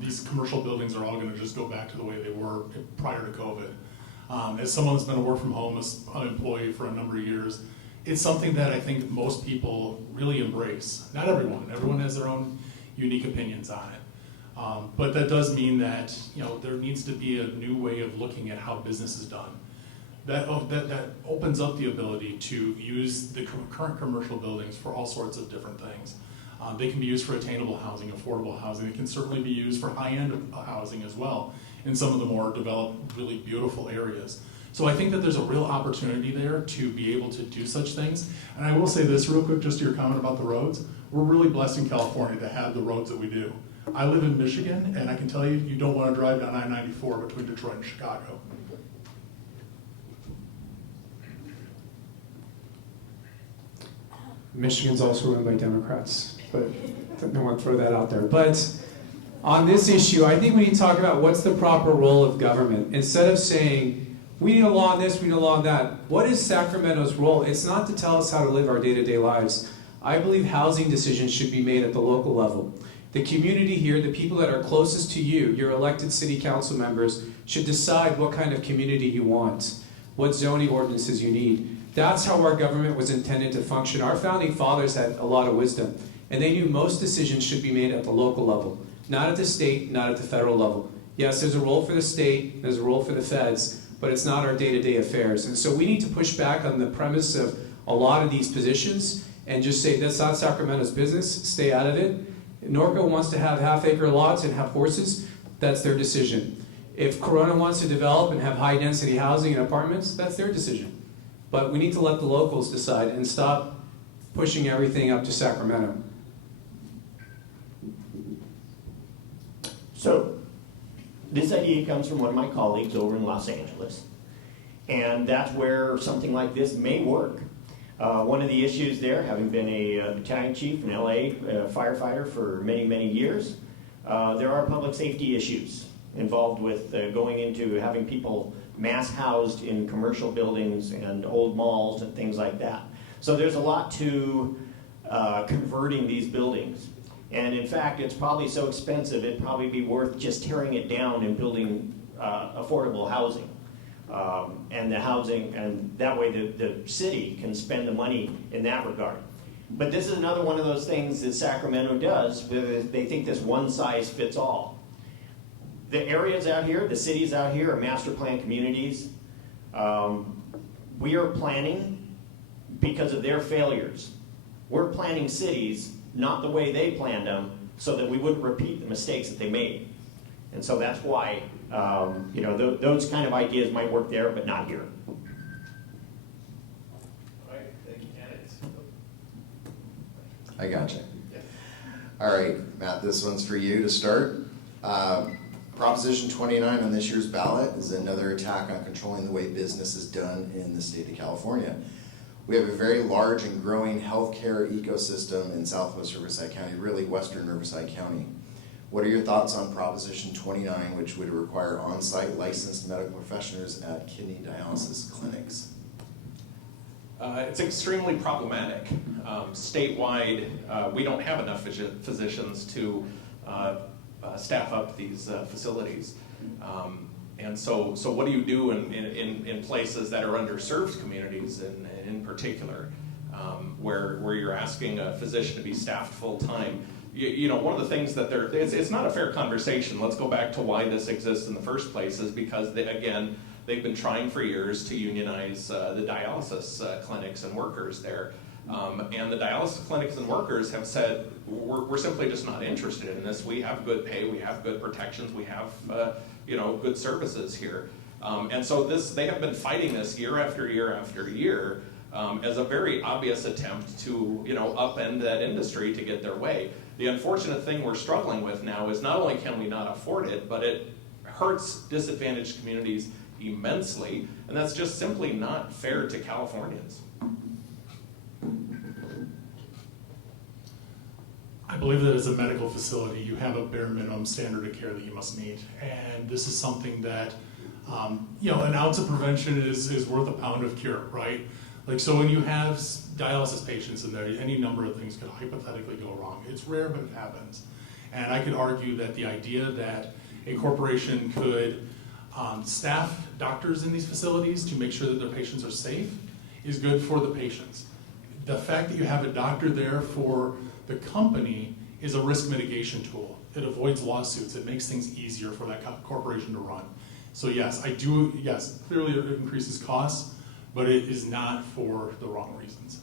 these commercial buildings are all going to just go back to the way they were prior to COVID. As someone that's been a work from home employee for a number of years, it's something that I think most people really embrace. Not everyone. Everyone has their own unique opinions on it. But that does mean that there needs to be a new way of looking at how business is done. That opens up the ability to use the current commercial buildings for all sorts of different things. They can be used for attainable housing, affordable housing. It can certainly be used for high-end housing as well. in some of the more developed, really beautiful areas. So I think that there's a real opportunity there to be able to do such things. And I will say this real quick, just to your comment about the roads. We're really blessed in California to have the roads that we do. I live in Michigan, and I can tell you, you don't want to drive down I-94 between Detroit and Chicago. Michigan's also run by Democrats, but I don't want to throw that out there. But on this issue, I think we need to talk about what's the proper role of government. Instead of saying, we need a law on this, we need a law on that, what is Sacramento's role? It's not to tell us how to live our day-to-day lives. I believe housing decisions should be made at the local level. The community here, the people that are closest to you, your elected city council members, should decide what kind of community you want, what zoning ordinances you need. That's how our government was intended to function. Our founding fathers had a lot of wisdom, and they knew most decisions should be made at the local level, not at the state, not at the federal level. Yes, there's a role for the state, there's a role for the feds, but it's not our day-to-day affairs. And so we need to push back on the premise of a lot of these positions and just say, that's not Sacramento's business, stay out of it. Norco wants to have half-acre lots and have horses, that's their decision. If Corona wants to develop and have high-density housing and apartments, that's their decision. But we need to let the locals decide and stop pushing everything up to Sacramento. So, this idea comes from one of my colleagues over in Los Angeles, and that's where something like this may work. One of the issues there, having been a battalion chief in LA, firefighter for many, many years, there are public safety issues involved with going into having people mass housed in commercial buildings and old malls and things like that. So there's a lot to converting these buildings. And in fact, it's probably so expensive, it'd probably be worth just tearing it down and building affordable housing. And the housing, and that way the city can spend the money in that regard. But this is another one of those things that Sacramento does, where they think this one size fits all. The areas out here, the cities out here are master plan communities. We are planning because of their failures. We're planning cities not the way they planned them, so that we wouldn't repeat the mistakes that they made. And so that's why those kind of ideas might work there, but not here. All right, thank you, candidates. I gotcha. All right, Matt, this one's for you to start. Proposition 29 on this year's ballot is another attack on controlling the way business is done in the state of California. We have a very large and growing healthcare ecosystem in Southwest Riverside County, really Western Riverside County. What are your thoughts on Proposition 29, which would require on-site licensed medical professionals at kidney dialysis clinics? It's extremely problematic. Statewide, we don't have enough physicians to staff up these facilities. And so what do you do in places that are underserved communities in particular, where you're asking a physician to be staffed full-time? You know, one of the things that it's not a fair conversation. Let's go back to why this exists in the first place, is because they've been trying for years to unionize the dialysis clinics and workers there. And the dialysis clinics and workers have said, we're simply just not interested in this. We have good pay, we have good protections, we have good services here. And so they have been fighting this year after year after year as a very obvious attempt to upend that industry to get their way. The unfortunate thing we're struggling with now is not only can we not afford it, but it hurts disadvantaged communities immensely, and that's just simply not fair to Californians. I believe that as a medical facility, you have a bare minimum standard of care that you must meet. And this is something that, an ounce of prevention is worth a pound of cure, right? Like, so when you have dialysis patients in there, any number of things could hypothetically go wrong. It's rare, but it happens. And I could argue that the idea that a corporation could staff doctors in these facilities to make sure that their patients are safe is good for the patients. The fact that you have a doctor there for the company is a risk mitigation tool. It avoids lawsuits. It makes things easier for that corporation to run. So yes, clearly it increases costs, but it is not for the wrong reasons.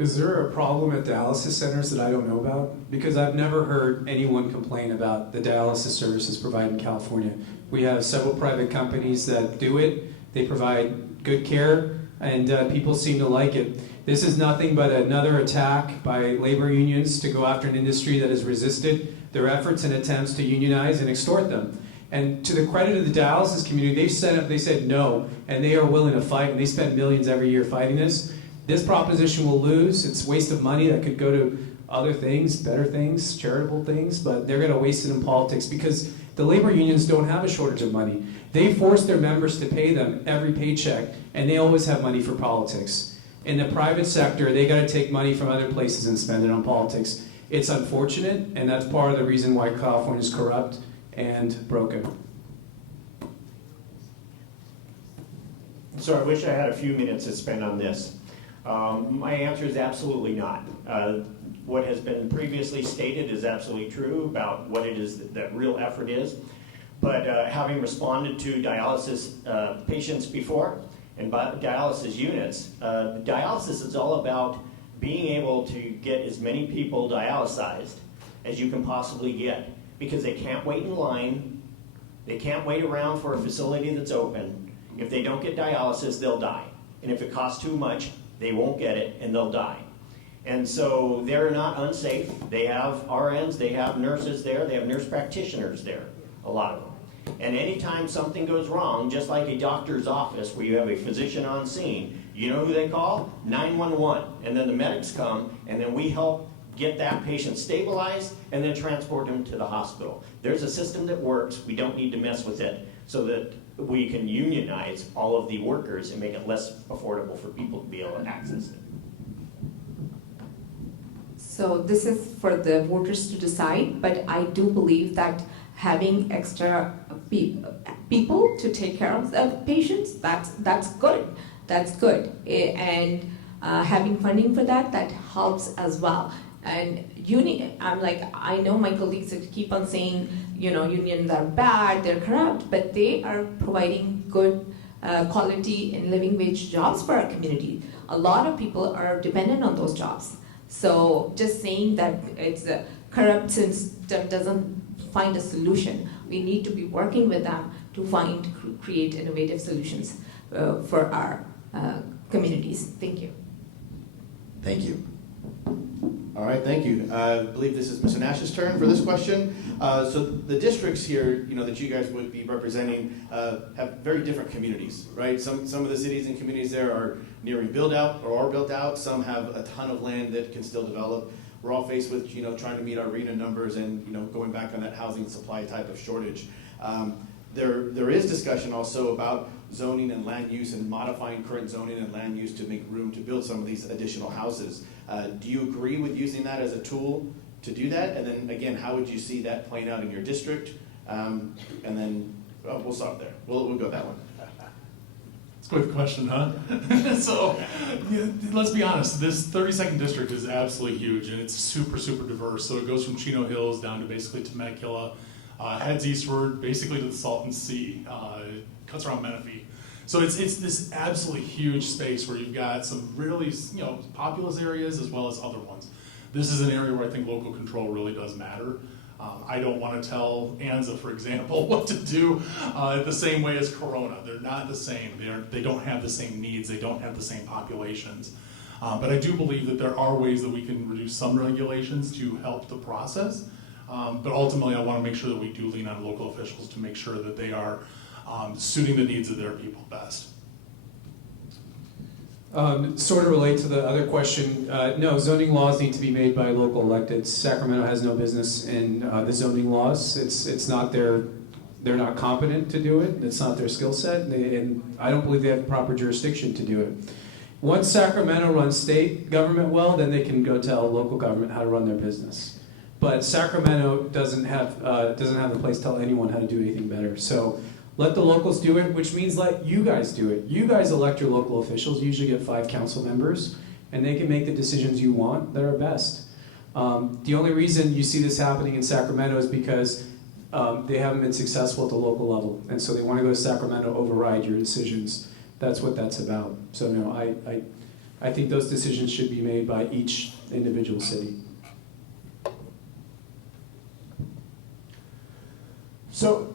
Is there a problem at dialysis centers that I don't know about? Because I've never heard anyone complain about the dialysis services provided in California. We have several private companies that do it. They provide good care, and people seem to like it. This is nothing but another attack by labor unions to go after an industry that has resisted their efforts and attempts to unionize and extort them. And to the credit of the dialysis community, they said no, and they are willing to fight, and they spend millions every year fighting this. This proposition will lose. It's a waste of money that could go to other things, better things, charitable things, but they're going to waste it in politics because the labor unions don't have a shortage of money. They force their members to pay them every paycheck, and they always have money for politics. In the private sector, they got to take money from other places and spend it on politics. It's unfortunate, and that's part of the reason why California is corrupt and broken. So I wish I had a few minutes to spend on this. My answer is absolutely not. What has been previously stated is absolutely true about what it is that real effort is. But having responded to dialysis patients before and dialysis units, dialysis is all about being able to get as many people dialysized as you can possibly get, because they can't wait in line, they can't wait around for a facility that's open. If they don't get dialysis, they'll die. And if it costs too much, they won't get it and they'll die. And so they're not unsafe. They have RNs, they have nurses there, they have nurse practitioners there, a lot of them. And anytime something goes wrong, just like a doctor's office where you have a physician on scene, you know who they call? 911. And then the medics come, and then we help get that patient stabilized and then transport him to the hospital. There's a system that works. We don't need to mess with it so that we can unionize all of the workers and make it less affordable for people to be able to access it. So this is for the voters to decide, but I do believe that having extra people to take care of the patients, that's good. That's good. And having funding for that helps as well. And I know my colleagues that keep on saying, unions are bad, they're corrupt, but they are providing good quality and living wage jobs for our community. A lot of people are dependent on those jobs. So just saying that it's a corrupt system doesn't find a solution. We need to be working with them to create innovative solutions for our communities. Thank you. Thank you. All right, thank you. I believe this is Mr. Nash's turn for this question. So the districts here, that you guys would be representing have very different communities, right? Some of the cities and communities there are nearing build out or are built out. Some have a ton of land that can still develop. We're all faced with, trying to meet our RENA numbers and, going back on that housing supply type of shortage. There is discussion also about zoning and land use and modifying current zoning and land use to make room to build some of these additional houses. Do you agree with using that as a tool to do that? And then again, how would you see that playing out in your district? And then we'll stop there. We'll go that one. It's a good question, huh? So let's be honest, this 32nd district is absolutely huge and it's super, super diverse. So it goes from Chino Hills down to basically Temecula, heads eastward, basically to the Salton Sea, cuts around Menifee. So it's this absolutely huge space where you've got some really populous areas as well as other ones. This is an area where I think local control really does matter. I don't want to tell Anza, for example, what to do the same way as Corona. They're not the same. They don't have the same needs. They don't have the same populations. But I do believe that there are ways that we can reduce some regulations to help the process. But ultimately, I want to make sure that we do lean on local officials to make sure that they are suiting the needs of their people best. Sort of relate to the other question. No, zoning laws need to be made by local electeds. Sacramento has no business in the zoning laws. It's not they're not competent to do it. It's not their skill set, and I don't believe they have proper jurisdiction to do it. Once Sacramento runs state government well, then they can go tell local government how to run their business. But Sacramento doesn't have the place to tell anyone how to do anything better. So let the locals do it, which means let you guys do it. You guys elect your local officials. You usually get 5 council members, and they can make the decisions you want that are best. The only reason you see this happening in Sacramento is because they haven't been successful at the local level, and so they want to go to Sacramento, override your decisions. That's what that's about. So no, I think those decisions should be made by each individual city. So,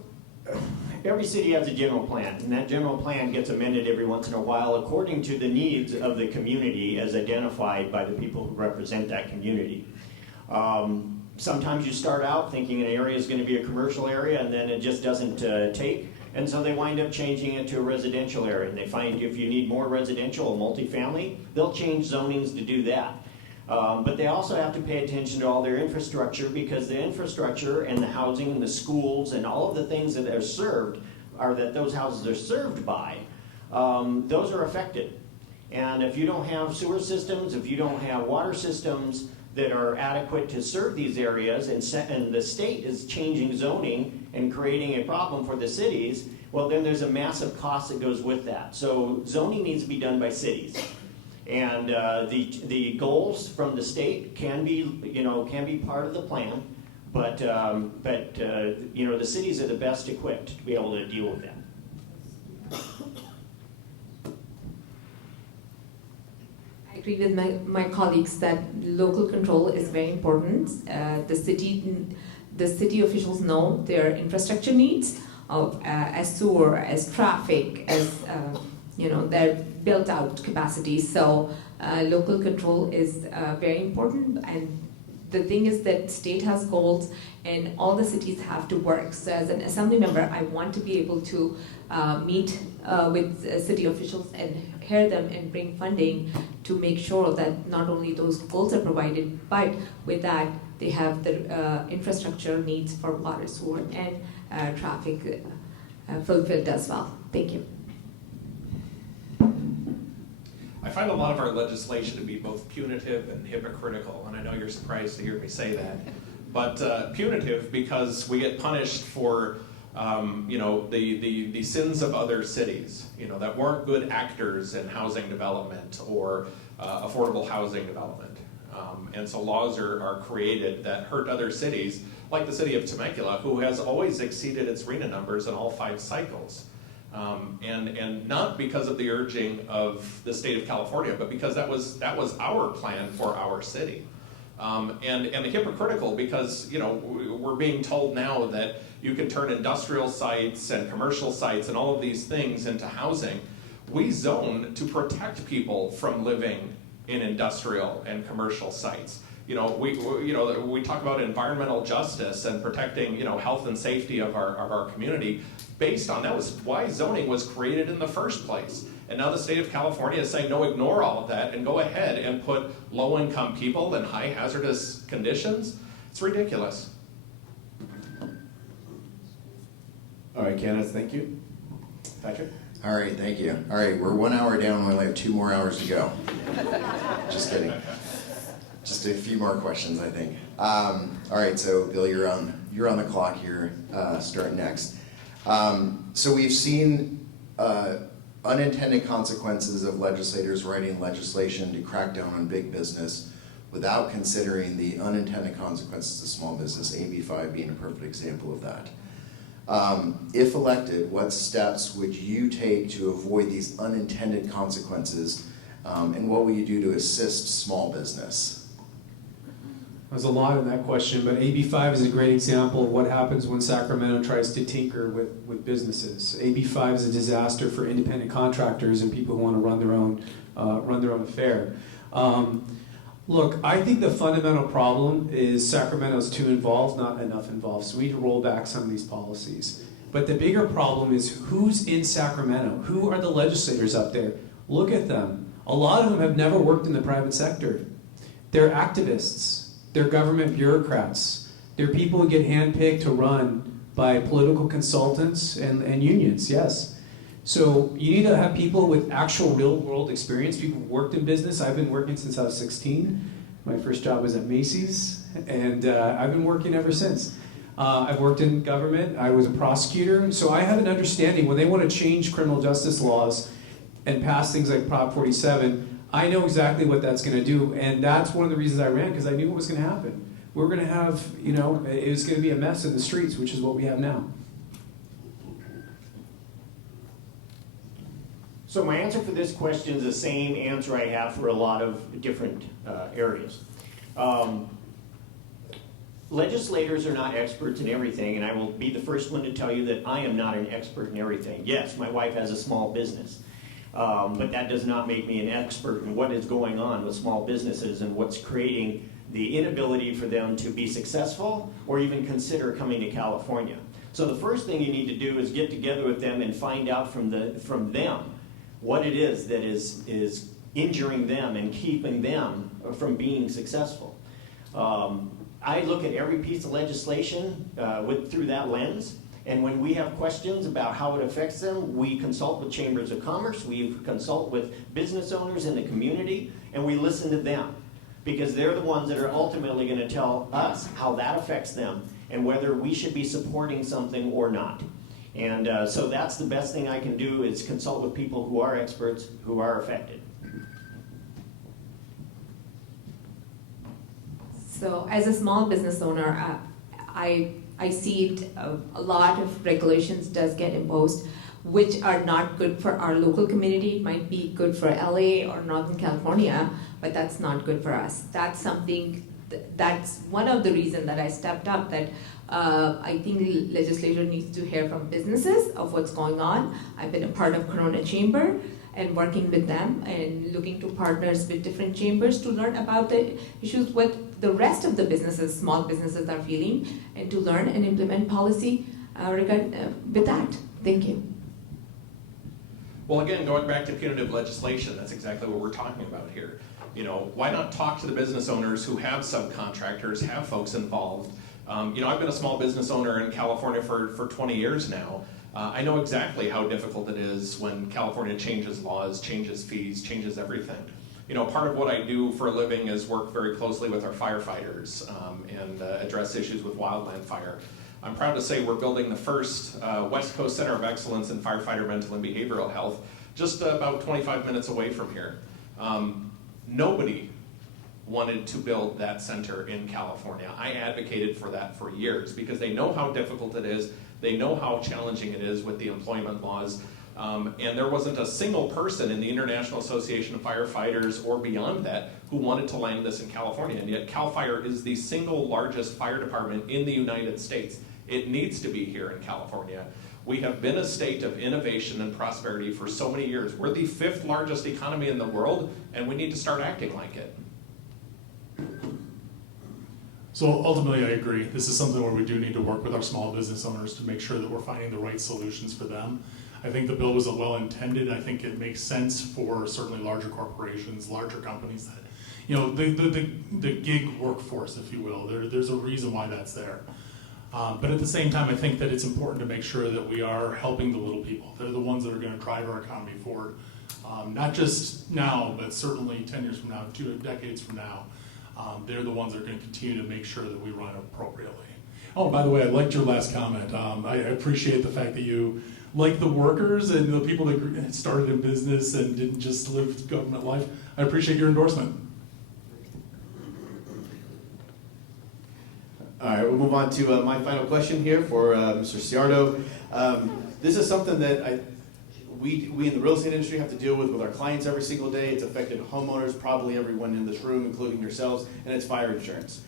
every city has a general plan, and that general plan gets amended every once in a while according to the needs of the community as identified by the people who represent that community. Sometimes you start out thinking an area is going to be a commercial area, and then it just doesn't take, and so they wind up changing it to a residential area, and they find if you need more residential or multifamily, they'll change zonings to do that. But they also have to pay attention to all their infrastructure, because the infrastructure and the housing and the schools and all of the things that are served, or that those houses are served by, those are affected. And if you don't have sewer systems, if you don't have water systems that are adequate to serve these areas, and the state is changing zoning and creating a problem for the cities, well, then there's a massive cost that goes with that. So zoning needs to be done by cities. And the goals from the state can be part of the plan, but the cities are the best equipped to be able to deal with them. I agree with my colleagues that local control is very important. The city officials know their infrastructure needs of as sewer, as traffic, as their built out capacity. So local control is very important, and the thing is that state has goals and all the cities have to work. So as an assembly member, I want to be able to meet with city officials and hear them and bring funding to make sure that not only those goals are provided, but with that they have the infrastructure needs for water, sewer, and traffic fulfilled as well. Thank you. I find a lot of our legislation to be both punitive and hypocritical, and I know you're surprised to hear me say that. But punitive because we get punished for the sins of other cities, that weren't good actors in housing development or affordable housing development. And so laws are created that hurt other cities, like the city of Temecula, who has always exceeded its RHNA numbers in all 5 cycles. And not because of the urging of the state of California, but because that was our plan for our city. And hypocritical because we're being told now that you can turn industrial sites and commercial sites and all of these things into housing. We zone to protect people from living in industrial and commercial sites. We talk about environmental justice and protecting health and safety of our community. Based on that was why zoning was created in the first place. And now the state of California is saying, no, ignore all of that and go ahead and put low-income people in high hazardous conditions. It's ridiculous. All right, Candace, thank you. Patrick? All right, thank you. All right, we're 1 hour down. We only have 2 more hours to go. Just kidding. Just a few more questions, I think. All right, so Bill, you're on the clock here. Start next. So we've seen unintended consequences of legislators writing legislation to crack down on big business without considering the unintended consequences to small business, AB 5 being a perfect example of that. If elected, what steps would you take to avoid these unintended consequences, and what will you do to assist small business? There's a lot in that question, but AB 5 is a great example of what happens when Sacramento tries to tinker with businesses. AB 5 is a disaster for independent contractors and people who want to run their own affair. Look, I think the fundamental problem is Sacramento's too involved, not enough involved, so we need to roll back some of these policies. But the bigger problem is who's in Sacramento? Who are the legislators up there? Look at them. A lot of them have never worked in the private sector. They're activists. They're government bureaucrats. They're people who get handpicked to run by political consultants and unions, yes. So you need to have people with actual real-world experience, people who worked in business. I've been working since I was 16. My first job was at Macy's, and I've been working ever since. I've worked in government. I was a prosecutor, so I have an understanding when they want to change criminal justice laws and pass things like Prop 47, I know exactly what that's going to do, and that's one of the reasons I ran, because I knew what was going to happen. We're going to have, it was going to be a mess in the streets, which is what we have now. So my answer for this question is the same answer I have for a lot of different areas. Legislators are not experts in everything, and I will be the first one to tell you that I am not an expert in everything. Yes, my wife has a small business, but that does not make me an expert in what is going on with small businesses and what's creating the inability for them to be successful or even consider coming to California. So the first thing you need to do is get together with them and find out from them what it is that is injuring them and keeping them from being successful. I look at every piece of legislation through that lens, and when we have questions about how it affects them, we consult with chambers of commerce, we consult with business owners in the community, and we listen to them, because they're the ones that are ultimately going to tell us how that affects them and whether we should be supporting something or not. And so that's the best thing I can do, is consult with people who are experts, who are affected. So as a small business owner, I see it, a lot of regulations does get imposed, which are not good for our local community. It might be good for LA or Northern California, but that's not good for us. That's something, that's one of the reasons that I stepped up, that I think the legislature needs to hear from businesses of what's going on. I've been a part of Corona Chamber and working with them and looking to partners with different chambers to learn about the issues, what the rest of the businesses, small businesses, are feeling, and to learn and implement policy with that. Thank you. Well, again, going back to punitive legislation, that's exactly what we're talking about here. You know, why not talk to the business owners who have subcontractors, have folks involved? You know, I've been a small business owner in California for 20 years now. I know exactly how difficult it is when California changes laws, changes fees, changes everything. You know, part of what I do for a living is work very closely with our firefighters and address issues with wildland fire. I'm proud to say we're building the first West Coast Center of Excellence in Firefighter Mental and Behavioral Health, just about 25 minutes away from here. Nobody wanted to build that center in California. I advocated for that for years because they know how difficult it is. They know how challenging it is with the employment laws. And there wasn't a single person in the International Association of Firefighters or beyond that who wanted to land this in California. And yet CAL FIRE is the single largest fire department in the United States. It needs to be here in California. We have been a state of innovation and prosperity for so many years. We're the 5th largest economy in the world, and we need to start acting like it. So ultimately, I agree. This is something where we do need to work with our small business owners to make sure that we're finding the right solutions for them. I think the bill was well intended. I think it makes sense for certainly larger corporations, larger companies that, you know, the gig workforce, if you will. There's a reason why that's there. But at the same time, I think that it's important to make sure that we are helping the little people. They're the ones that are going to drive our economy forward, not just now, but certainly 10 years from now, 2 decades from now. They're the ones that are going to continue to make sure that we run appropriately. Oh, by the way, I liked your last comment. I appreciate the fact that you like the workers and the people that started in business and didn't just live government life. I appreciate your endorsement. All right, we'll move on to my final question here for Mr. Ciardo. This is something that we in the real estate industry have to deal with our clients every single day. It's affected homeowners, probably everyone in this room, including yourselves, and it's fire insurance.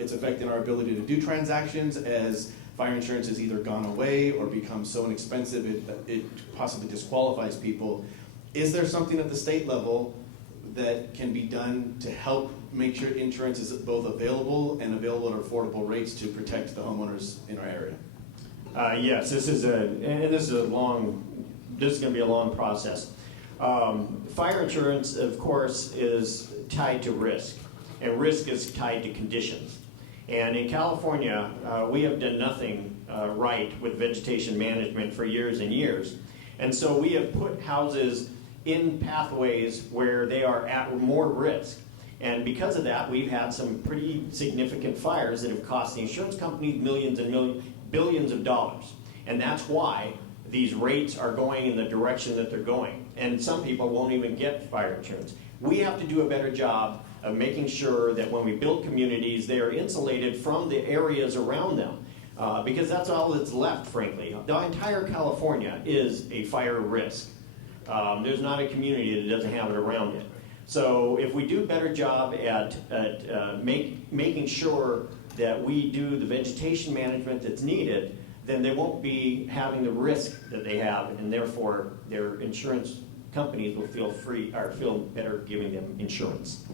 It's affecting our ability to do transactions as fire insurance has either gone away or become so inexpensive it possibly disqualifies people. Is there something at the state level that can be done to help make sure insurance is both available and available at affordable rates to protect the homeowners in our area? Yes, this is going to be a long process. Fire insurance, of course, is tied to risk, and risk is tied to conditions. And in California, we have done nothing right with vegetation management for years and years. And so we have put houses in pathways where they are at more risk. And because of that, we've had some pretty significant fires that have cost the insurance companies millions and billions of dollars. And that's why these rates are going in the direction that they're going. And some people won't even get fire insurance. We have to do a better job of making sure that when we build communities, they are insulated from the areas around them. Because that's all that's left, frankly. The entire California is a fire risk. There's not a community that doesn't have it around it. So if we do a better job at making sure that we do the vegetation management that's needed, then they won't be having the risk that they have, and therefore their insurance companies will feel free or feel better giving them insurance.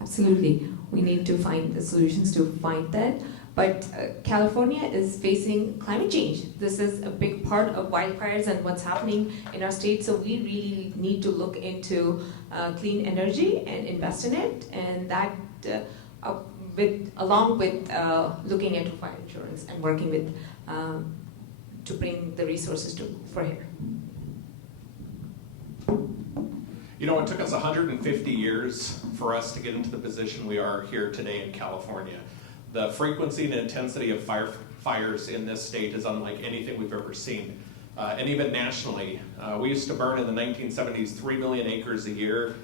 Absolutely. We need to find the solutions to find that. But California is facing climate change. This is a big part of wildfires and what's happening in our state. So we really need to look into clean energy and invest in it. And that, along with looking into fire insurance and working with to bring the resources for here. You know, it took us 150 years for us to get into the position we are here today in California. The frequency and intensity of fires in this state is unlike anything we've ever seen. And even nationally, we used to burn in the 1970s 3 million acres a year.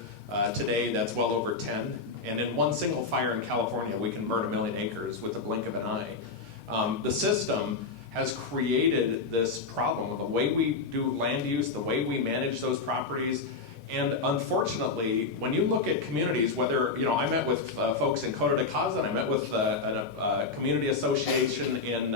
Today, that's well over 10. And in one single fire in California, we can burn 1 million acres with the blink of an eye. The system has created this problem of the way we do land use, the way we manage those properties. And unfortunately, when you look at communities, whether, you know, I met with folks in Coto de Casa, and I met with a community association in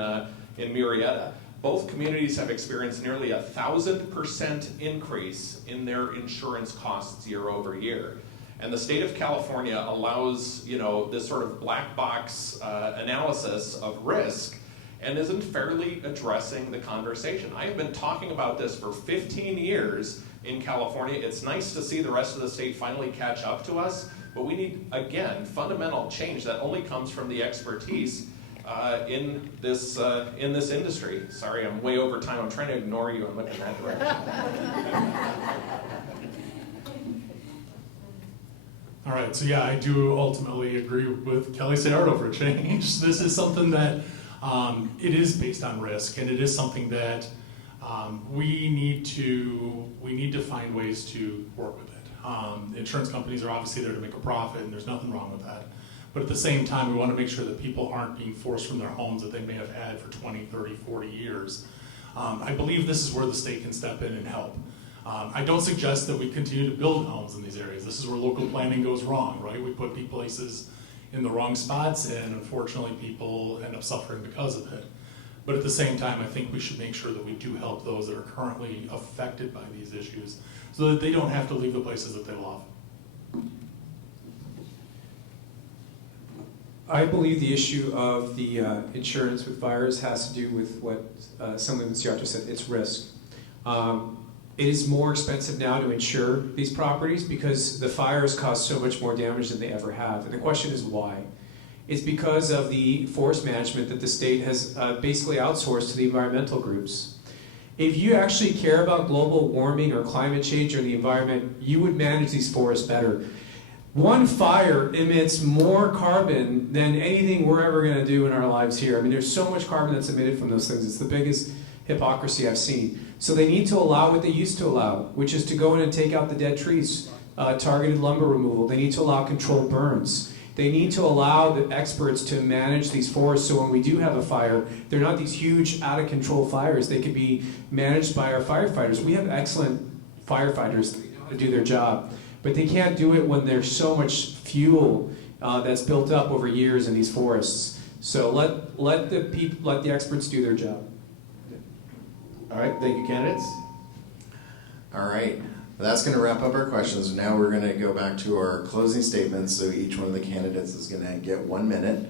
Murrieta. Both communities have experienced nearly 1,000% increase in their insurance costs year over year. And the state of California allows, you know, this sort of black box analysis of risk and isn't fairly addressing the conversation. I have been talking about this for 15 years in California. It's nice to see the rest of the state finally catch up to us, but we need, again, fundamental change that only comes from the expertise in this industry. Sorry, I'm way over time. I'm trying to ignore you and look in that direction. All right, so yeah, I do ultimately agree with Kelly Sayardo for a change. This is something that it is based on risk, and it is something that we need to find ways to work with it. Insurance companies are obviously there to make a profit, and there's nothing wrong with that. But at the same time, we want to make sure that people aren't being forced from their homes that they may have had for 20, 30, 40 years. I believe this is where the state can step in and help. I don't suggest that we continue to build homes in these areas. This is where local planning goes wrong, right? We put places in the wrong spots, and unfortunately people end up suffering because of it. But at the same time, I think we should make sure that we do help those that are currently affected by these issues so that they don't have to leave the places that they love. I believe the issue of the insurance with fires has to do with what someone in Seattle said, it's risk. It is more expensive now to insure these properties because the fires cause so much more damage than they ever have. And the question is why? It's because of the forest management that the state has basically outsourced to the environmental groups. If you actually care about global warming or climate change or the environment, you would manage these forests better. One fire emits more carbon than anything we're ever going to do in our lives here. I mean, there's so much carbon that's emitted from those things. It's the biggest hypocrisy I've seen. So they need to allow what they used to allow, which is to go in and take out the dead trees, targeted lumber removal. They need to allow controlled burns. They need to allow the experts to manage these forests so when we do have a fire, they're not these huge, out-of-control fires. They could be managed by our firefighters. We have excellent firefighters that know how to do their job, but they can't do it when there's so much fuel that's built up over years in these forests. So let the experts do their job. All right, thank you, candidates. All right, well, that's going to wrap up our questions. Now we're going to go back to our closing statements. So each one of the candidates is going to get 1 minute.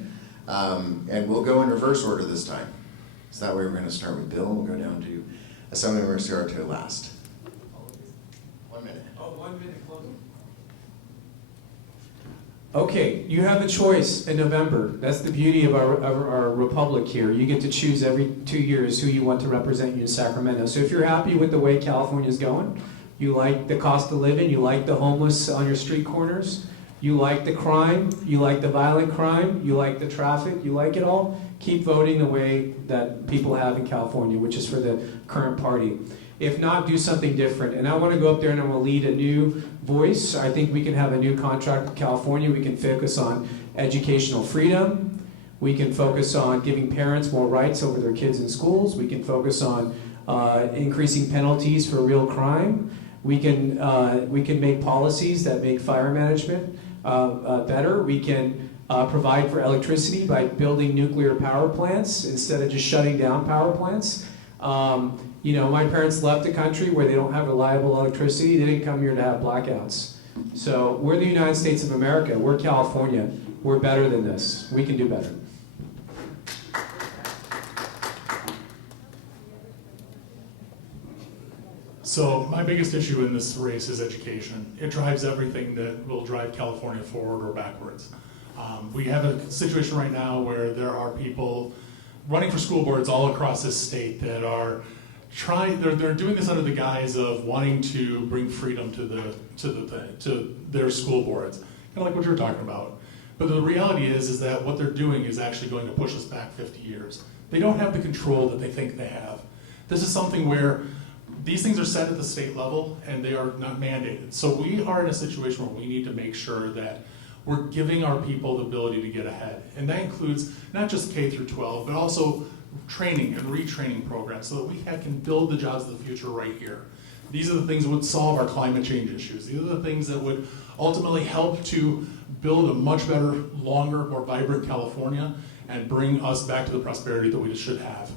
And we'll go in reverse order this time. So that way we're going to start with Bill, and we'll go down to Assemblymember Sayardo last. 1 minute. Oh, 1 minute closing. Okay, you have a choice in November. That's the beauty of our republic here. You get to choose every 2 years who you want to represent you in Sacramento. So if you're happy with the way California's going, you like the cost of living, you like the homeless on your street corners, you like the crime, you like the violent crime, you like the traffic, you like it all, keep voting the way that people have in California, which is for the current party. If not, do something different. And I want to go up there and I want to lead a new voice. I think we can have a new contract with California. We can focus on educational freedom. We can focus on giving parents more rights over their kids in schools. We can focus on increasing penalties for real crime. We can make policies that make fire management better. We can provide for electricity by building nuclear power plants instead of just shutting down power plants. My parents left a country where they don't have reliable electricity. They didn't come here to have blackouts. So we're the United States of America. We're California. We're better than this. We can do better. So my biggest issue in this race is education. It drives everything that will drive California forward or backwards. We have a situation right now where there are people running for school boards all across this state that are they're doing this under the guise of wanting to bring freedom to their school boards, kind of like what you were talking about. But the reality is that what they're doing is actually going to push us back 50 years. They don't have the control that they think they have. This is something where these things are set at the state level and they are not mandated. So we are in a situation where we need to make sure that we're giving our people the ability to get ahead. And that includes not just K through 12, but also training and retraining programs so that we can build the jobs of the future right here. These are the things that would solve our climate change issues. These are the things that would ultimately help to build a much better, longer, more vibrant California and bring us back to the prosperity that we should have.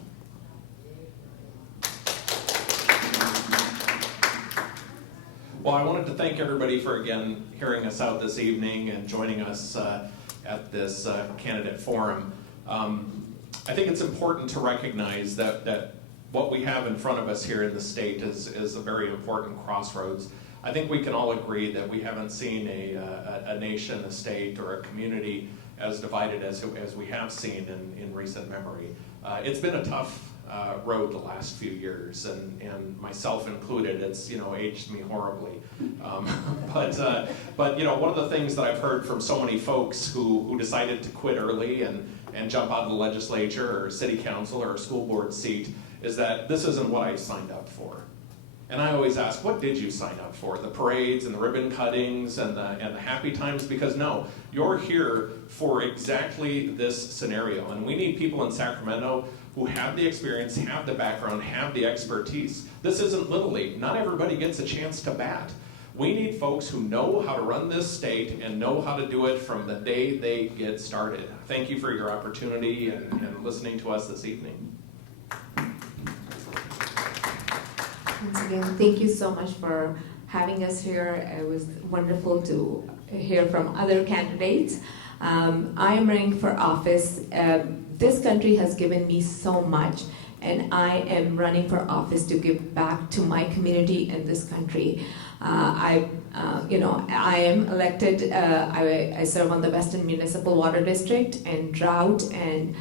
Well, I wanted to thank everybody for, again, hearing us out this evening and joining us at this candidate forum. I think it's important to recognize that what we have in front of us here in the state is a very important crossroads. I think we can all agree that we haven't seen a nation, a state, or a community as divided as we have seen in recent memory. It's been a tough road the last few years, and myself included. It's aged me horribly. But one of the things that I've heard from so many folks who decided to quit early and jump out of the legislature or city council or school board seat is that this isn't what I signed up for. And I always ask, what did you sign up for? The parades and the ribbon cuttings and the happy times? Because no, you're here for exactly this scenario. And we need people in Sacramento who have the experience, have the background, have the expertise. This isn't Little League. Not everybody gets a chance to bat. We need folks who know how to run this state and know how to do it from the day they get started. Thank you for your opportunity and listening to us this evening. Once again, thank you so much for having us here. It was wonderful to hear from other candidates. I am running for office. This country has given me so much, and I am running for office to give back to my community in this country. I am elected. I serve on the Western Municipal Water District, and drought and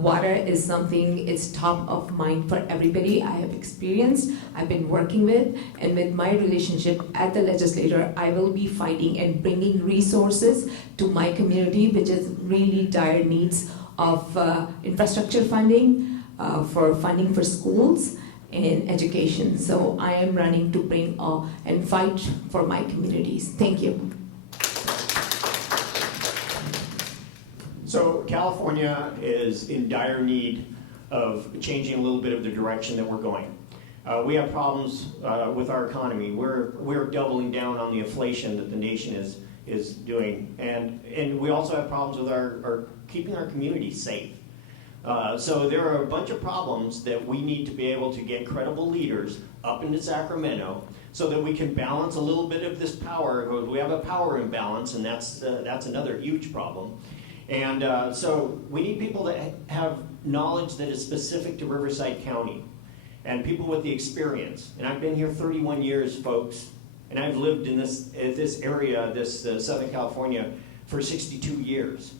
water is something it's top of mind for everybody. I have experienced, I've been working with, and with my relationship at the legislature, I will be fighting and bringing resources to my community, which is really dire needs of infrastructure funding, for funding for schools and education. So I am running to bring and fight for my communities. Thank you. So California is in dire need of changing a little bit of the direction that we're going. We have problems with our economy. We're doubling down on the inflation that the nation is doing, and we also have problems with our keeping our communities safe. So there are a bunch of problems that we need to be able to get credible leaders up into Sacramento so that we can balance a little bit of this power. We have a power imbalance, and that's another huge problem. And so we need people that have knowledge that is specific to Riverside County and people with the experience. And I've been here 31 years, folks, and I've lived in this area, Southern California, for 62 years.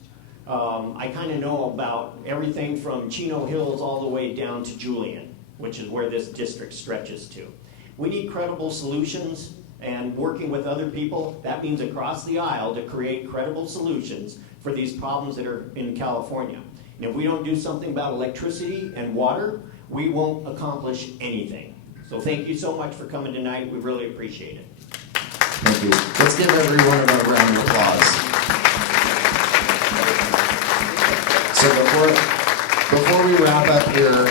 I kind of know about everything from Chino Hills all the way down to Julian, which is where this district stretches to. We need credible solutions, and working with other people, that means across the aisle to create credible solutions for these problems that are in California. And if we don't do something about electricity and water, we won't accomplish anything. So thank you so much for coming tonight. We really appreciate it. Thank you. Let's give everyone a round of applause. So Before we wrap up here,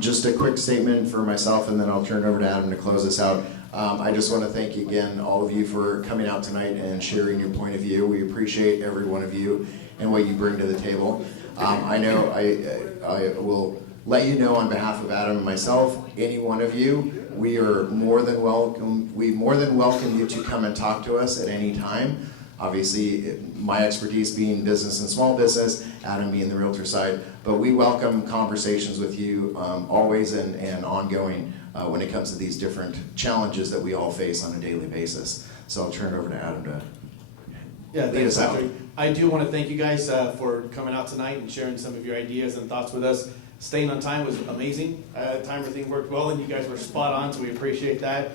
just a quick statement for myself, and then I'll turn it over to Adam to close us out. I just want to thank again all of you for coming out tonight and sharing your point of view. We appreciate every one of you and what you bring to the table. I know I will let you know on behalf of Adam and myself, any one of you, we are more than welcome. We more than welcome you to come and talk to us at any time. Obviously, my expertise being business and small business, Adam being the realtor side, but we welcome conversations with you always and ongoing when it comes to these different challenges that we all face on a daily basis. So I'll turn it over to Adam to lead us out. Patrick. I do want to thank you guys for coming out tonight and sharing some of your ideas and thoughts with us. Staying on time was amazing. Timer thing worked well, and you guys were spot on, so we appreciate that.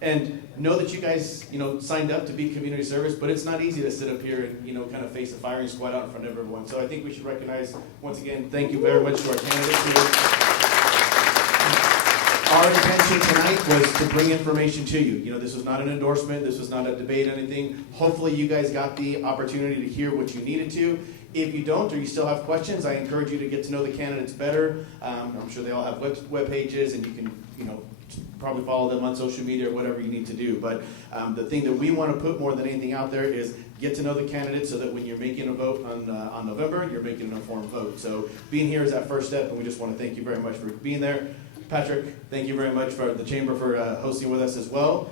And know that you guys, signed up to be community service, but it's not easy to sit up here and, kind of face a firing squad out in front of everyone. So I think we should recognize, once again, thank you very much to our candidates here. Our intention tonight was to bring information to you. This was not an endorsement. This was not a debate, anything. Hopefully you guys got the opportunity to hear what you needed to. If you don't, or you still have questions, I encourage you to get to know the candidates better. I'm sure they all have web pages, and you can, probably follow them on social media or whatever you need to do. But the thing that we want to put more than anything out there is get to know the candidates so that when you're making a vote on November, you're making an informed vote. So being here is that first step, and we just want to thank you very much for being there. Patrick, thank you very much for the Chamber for hosting with us as well.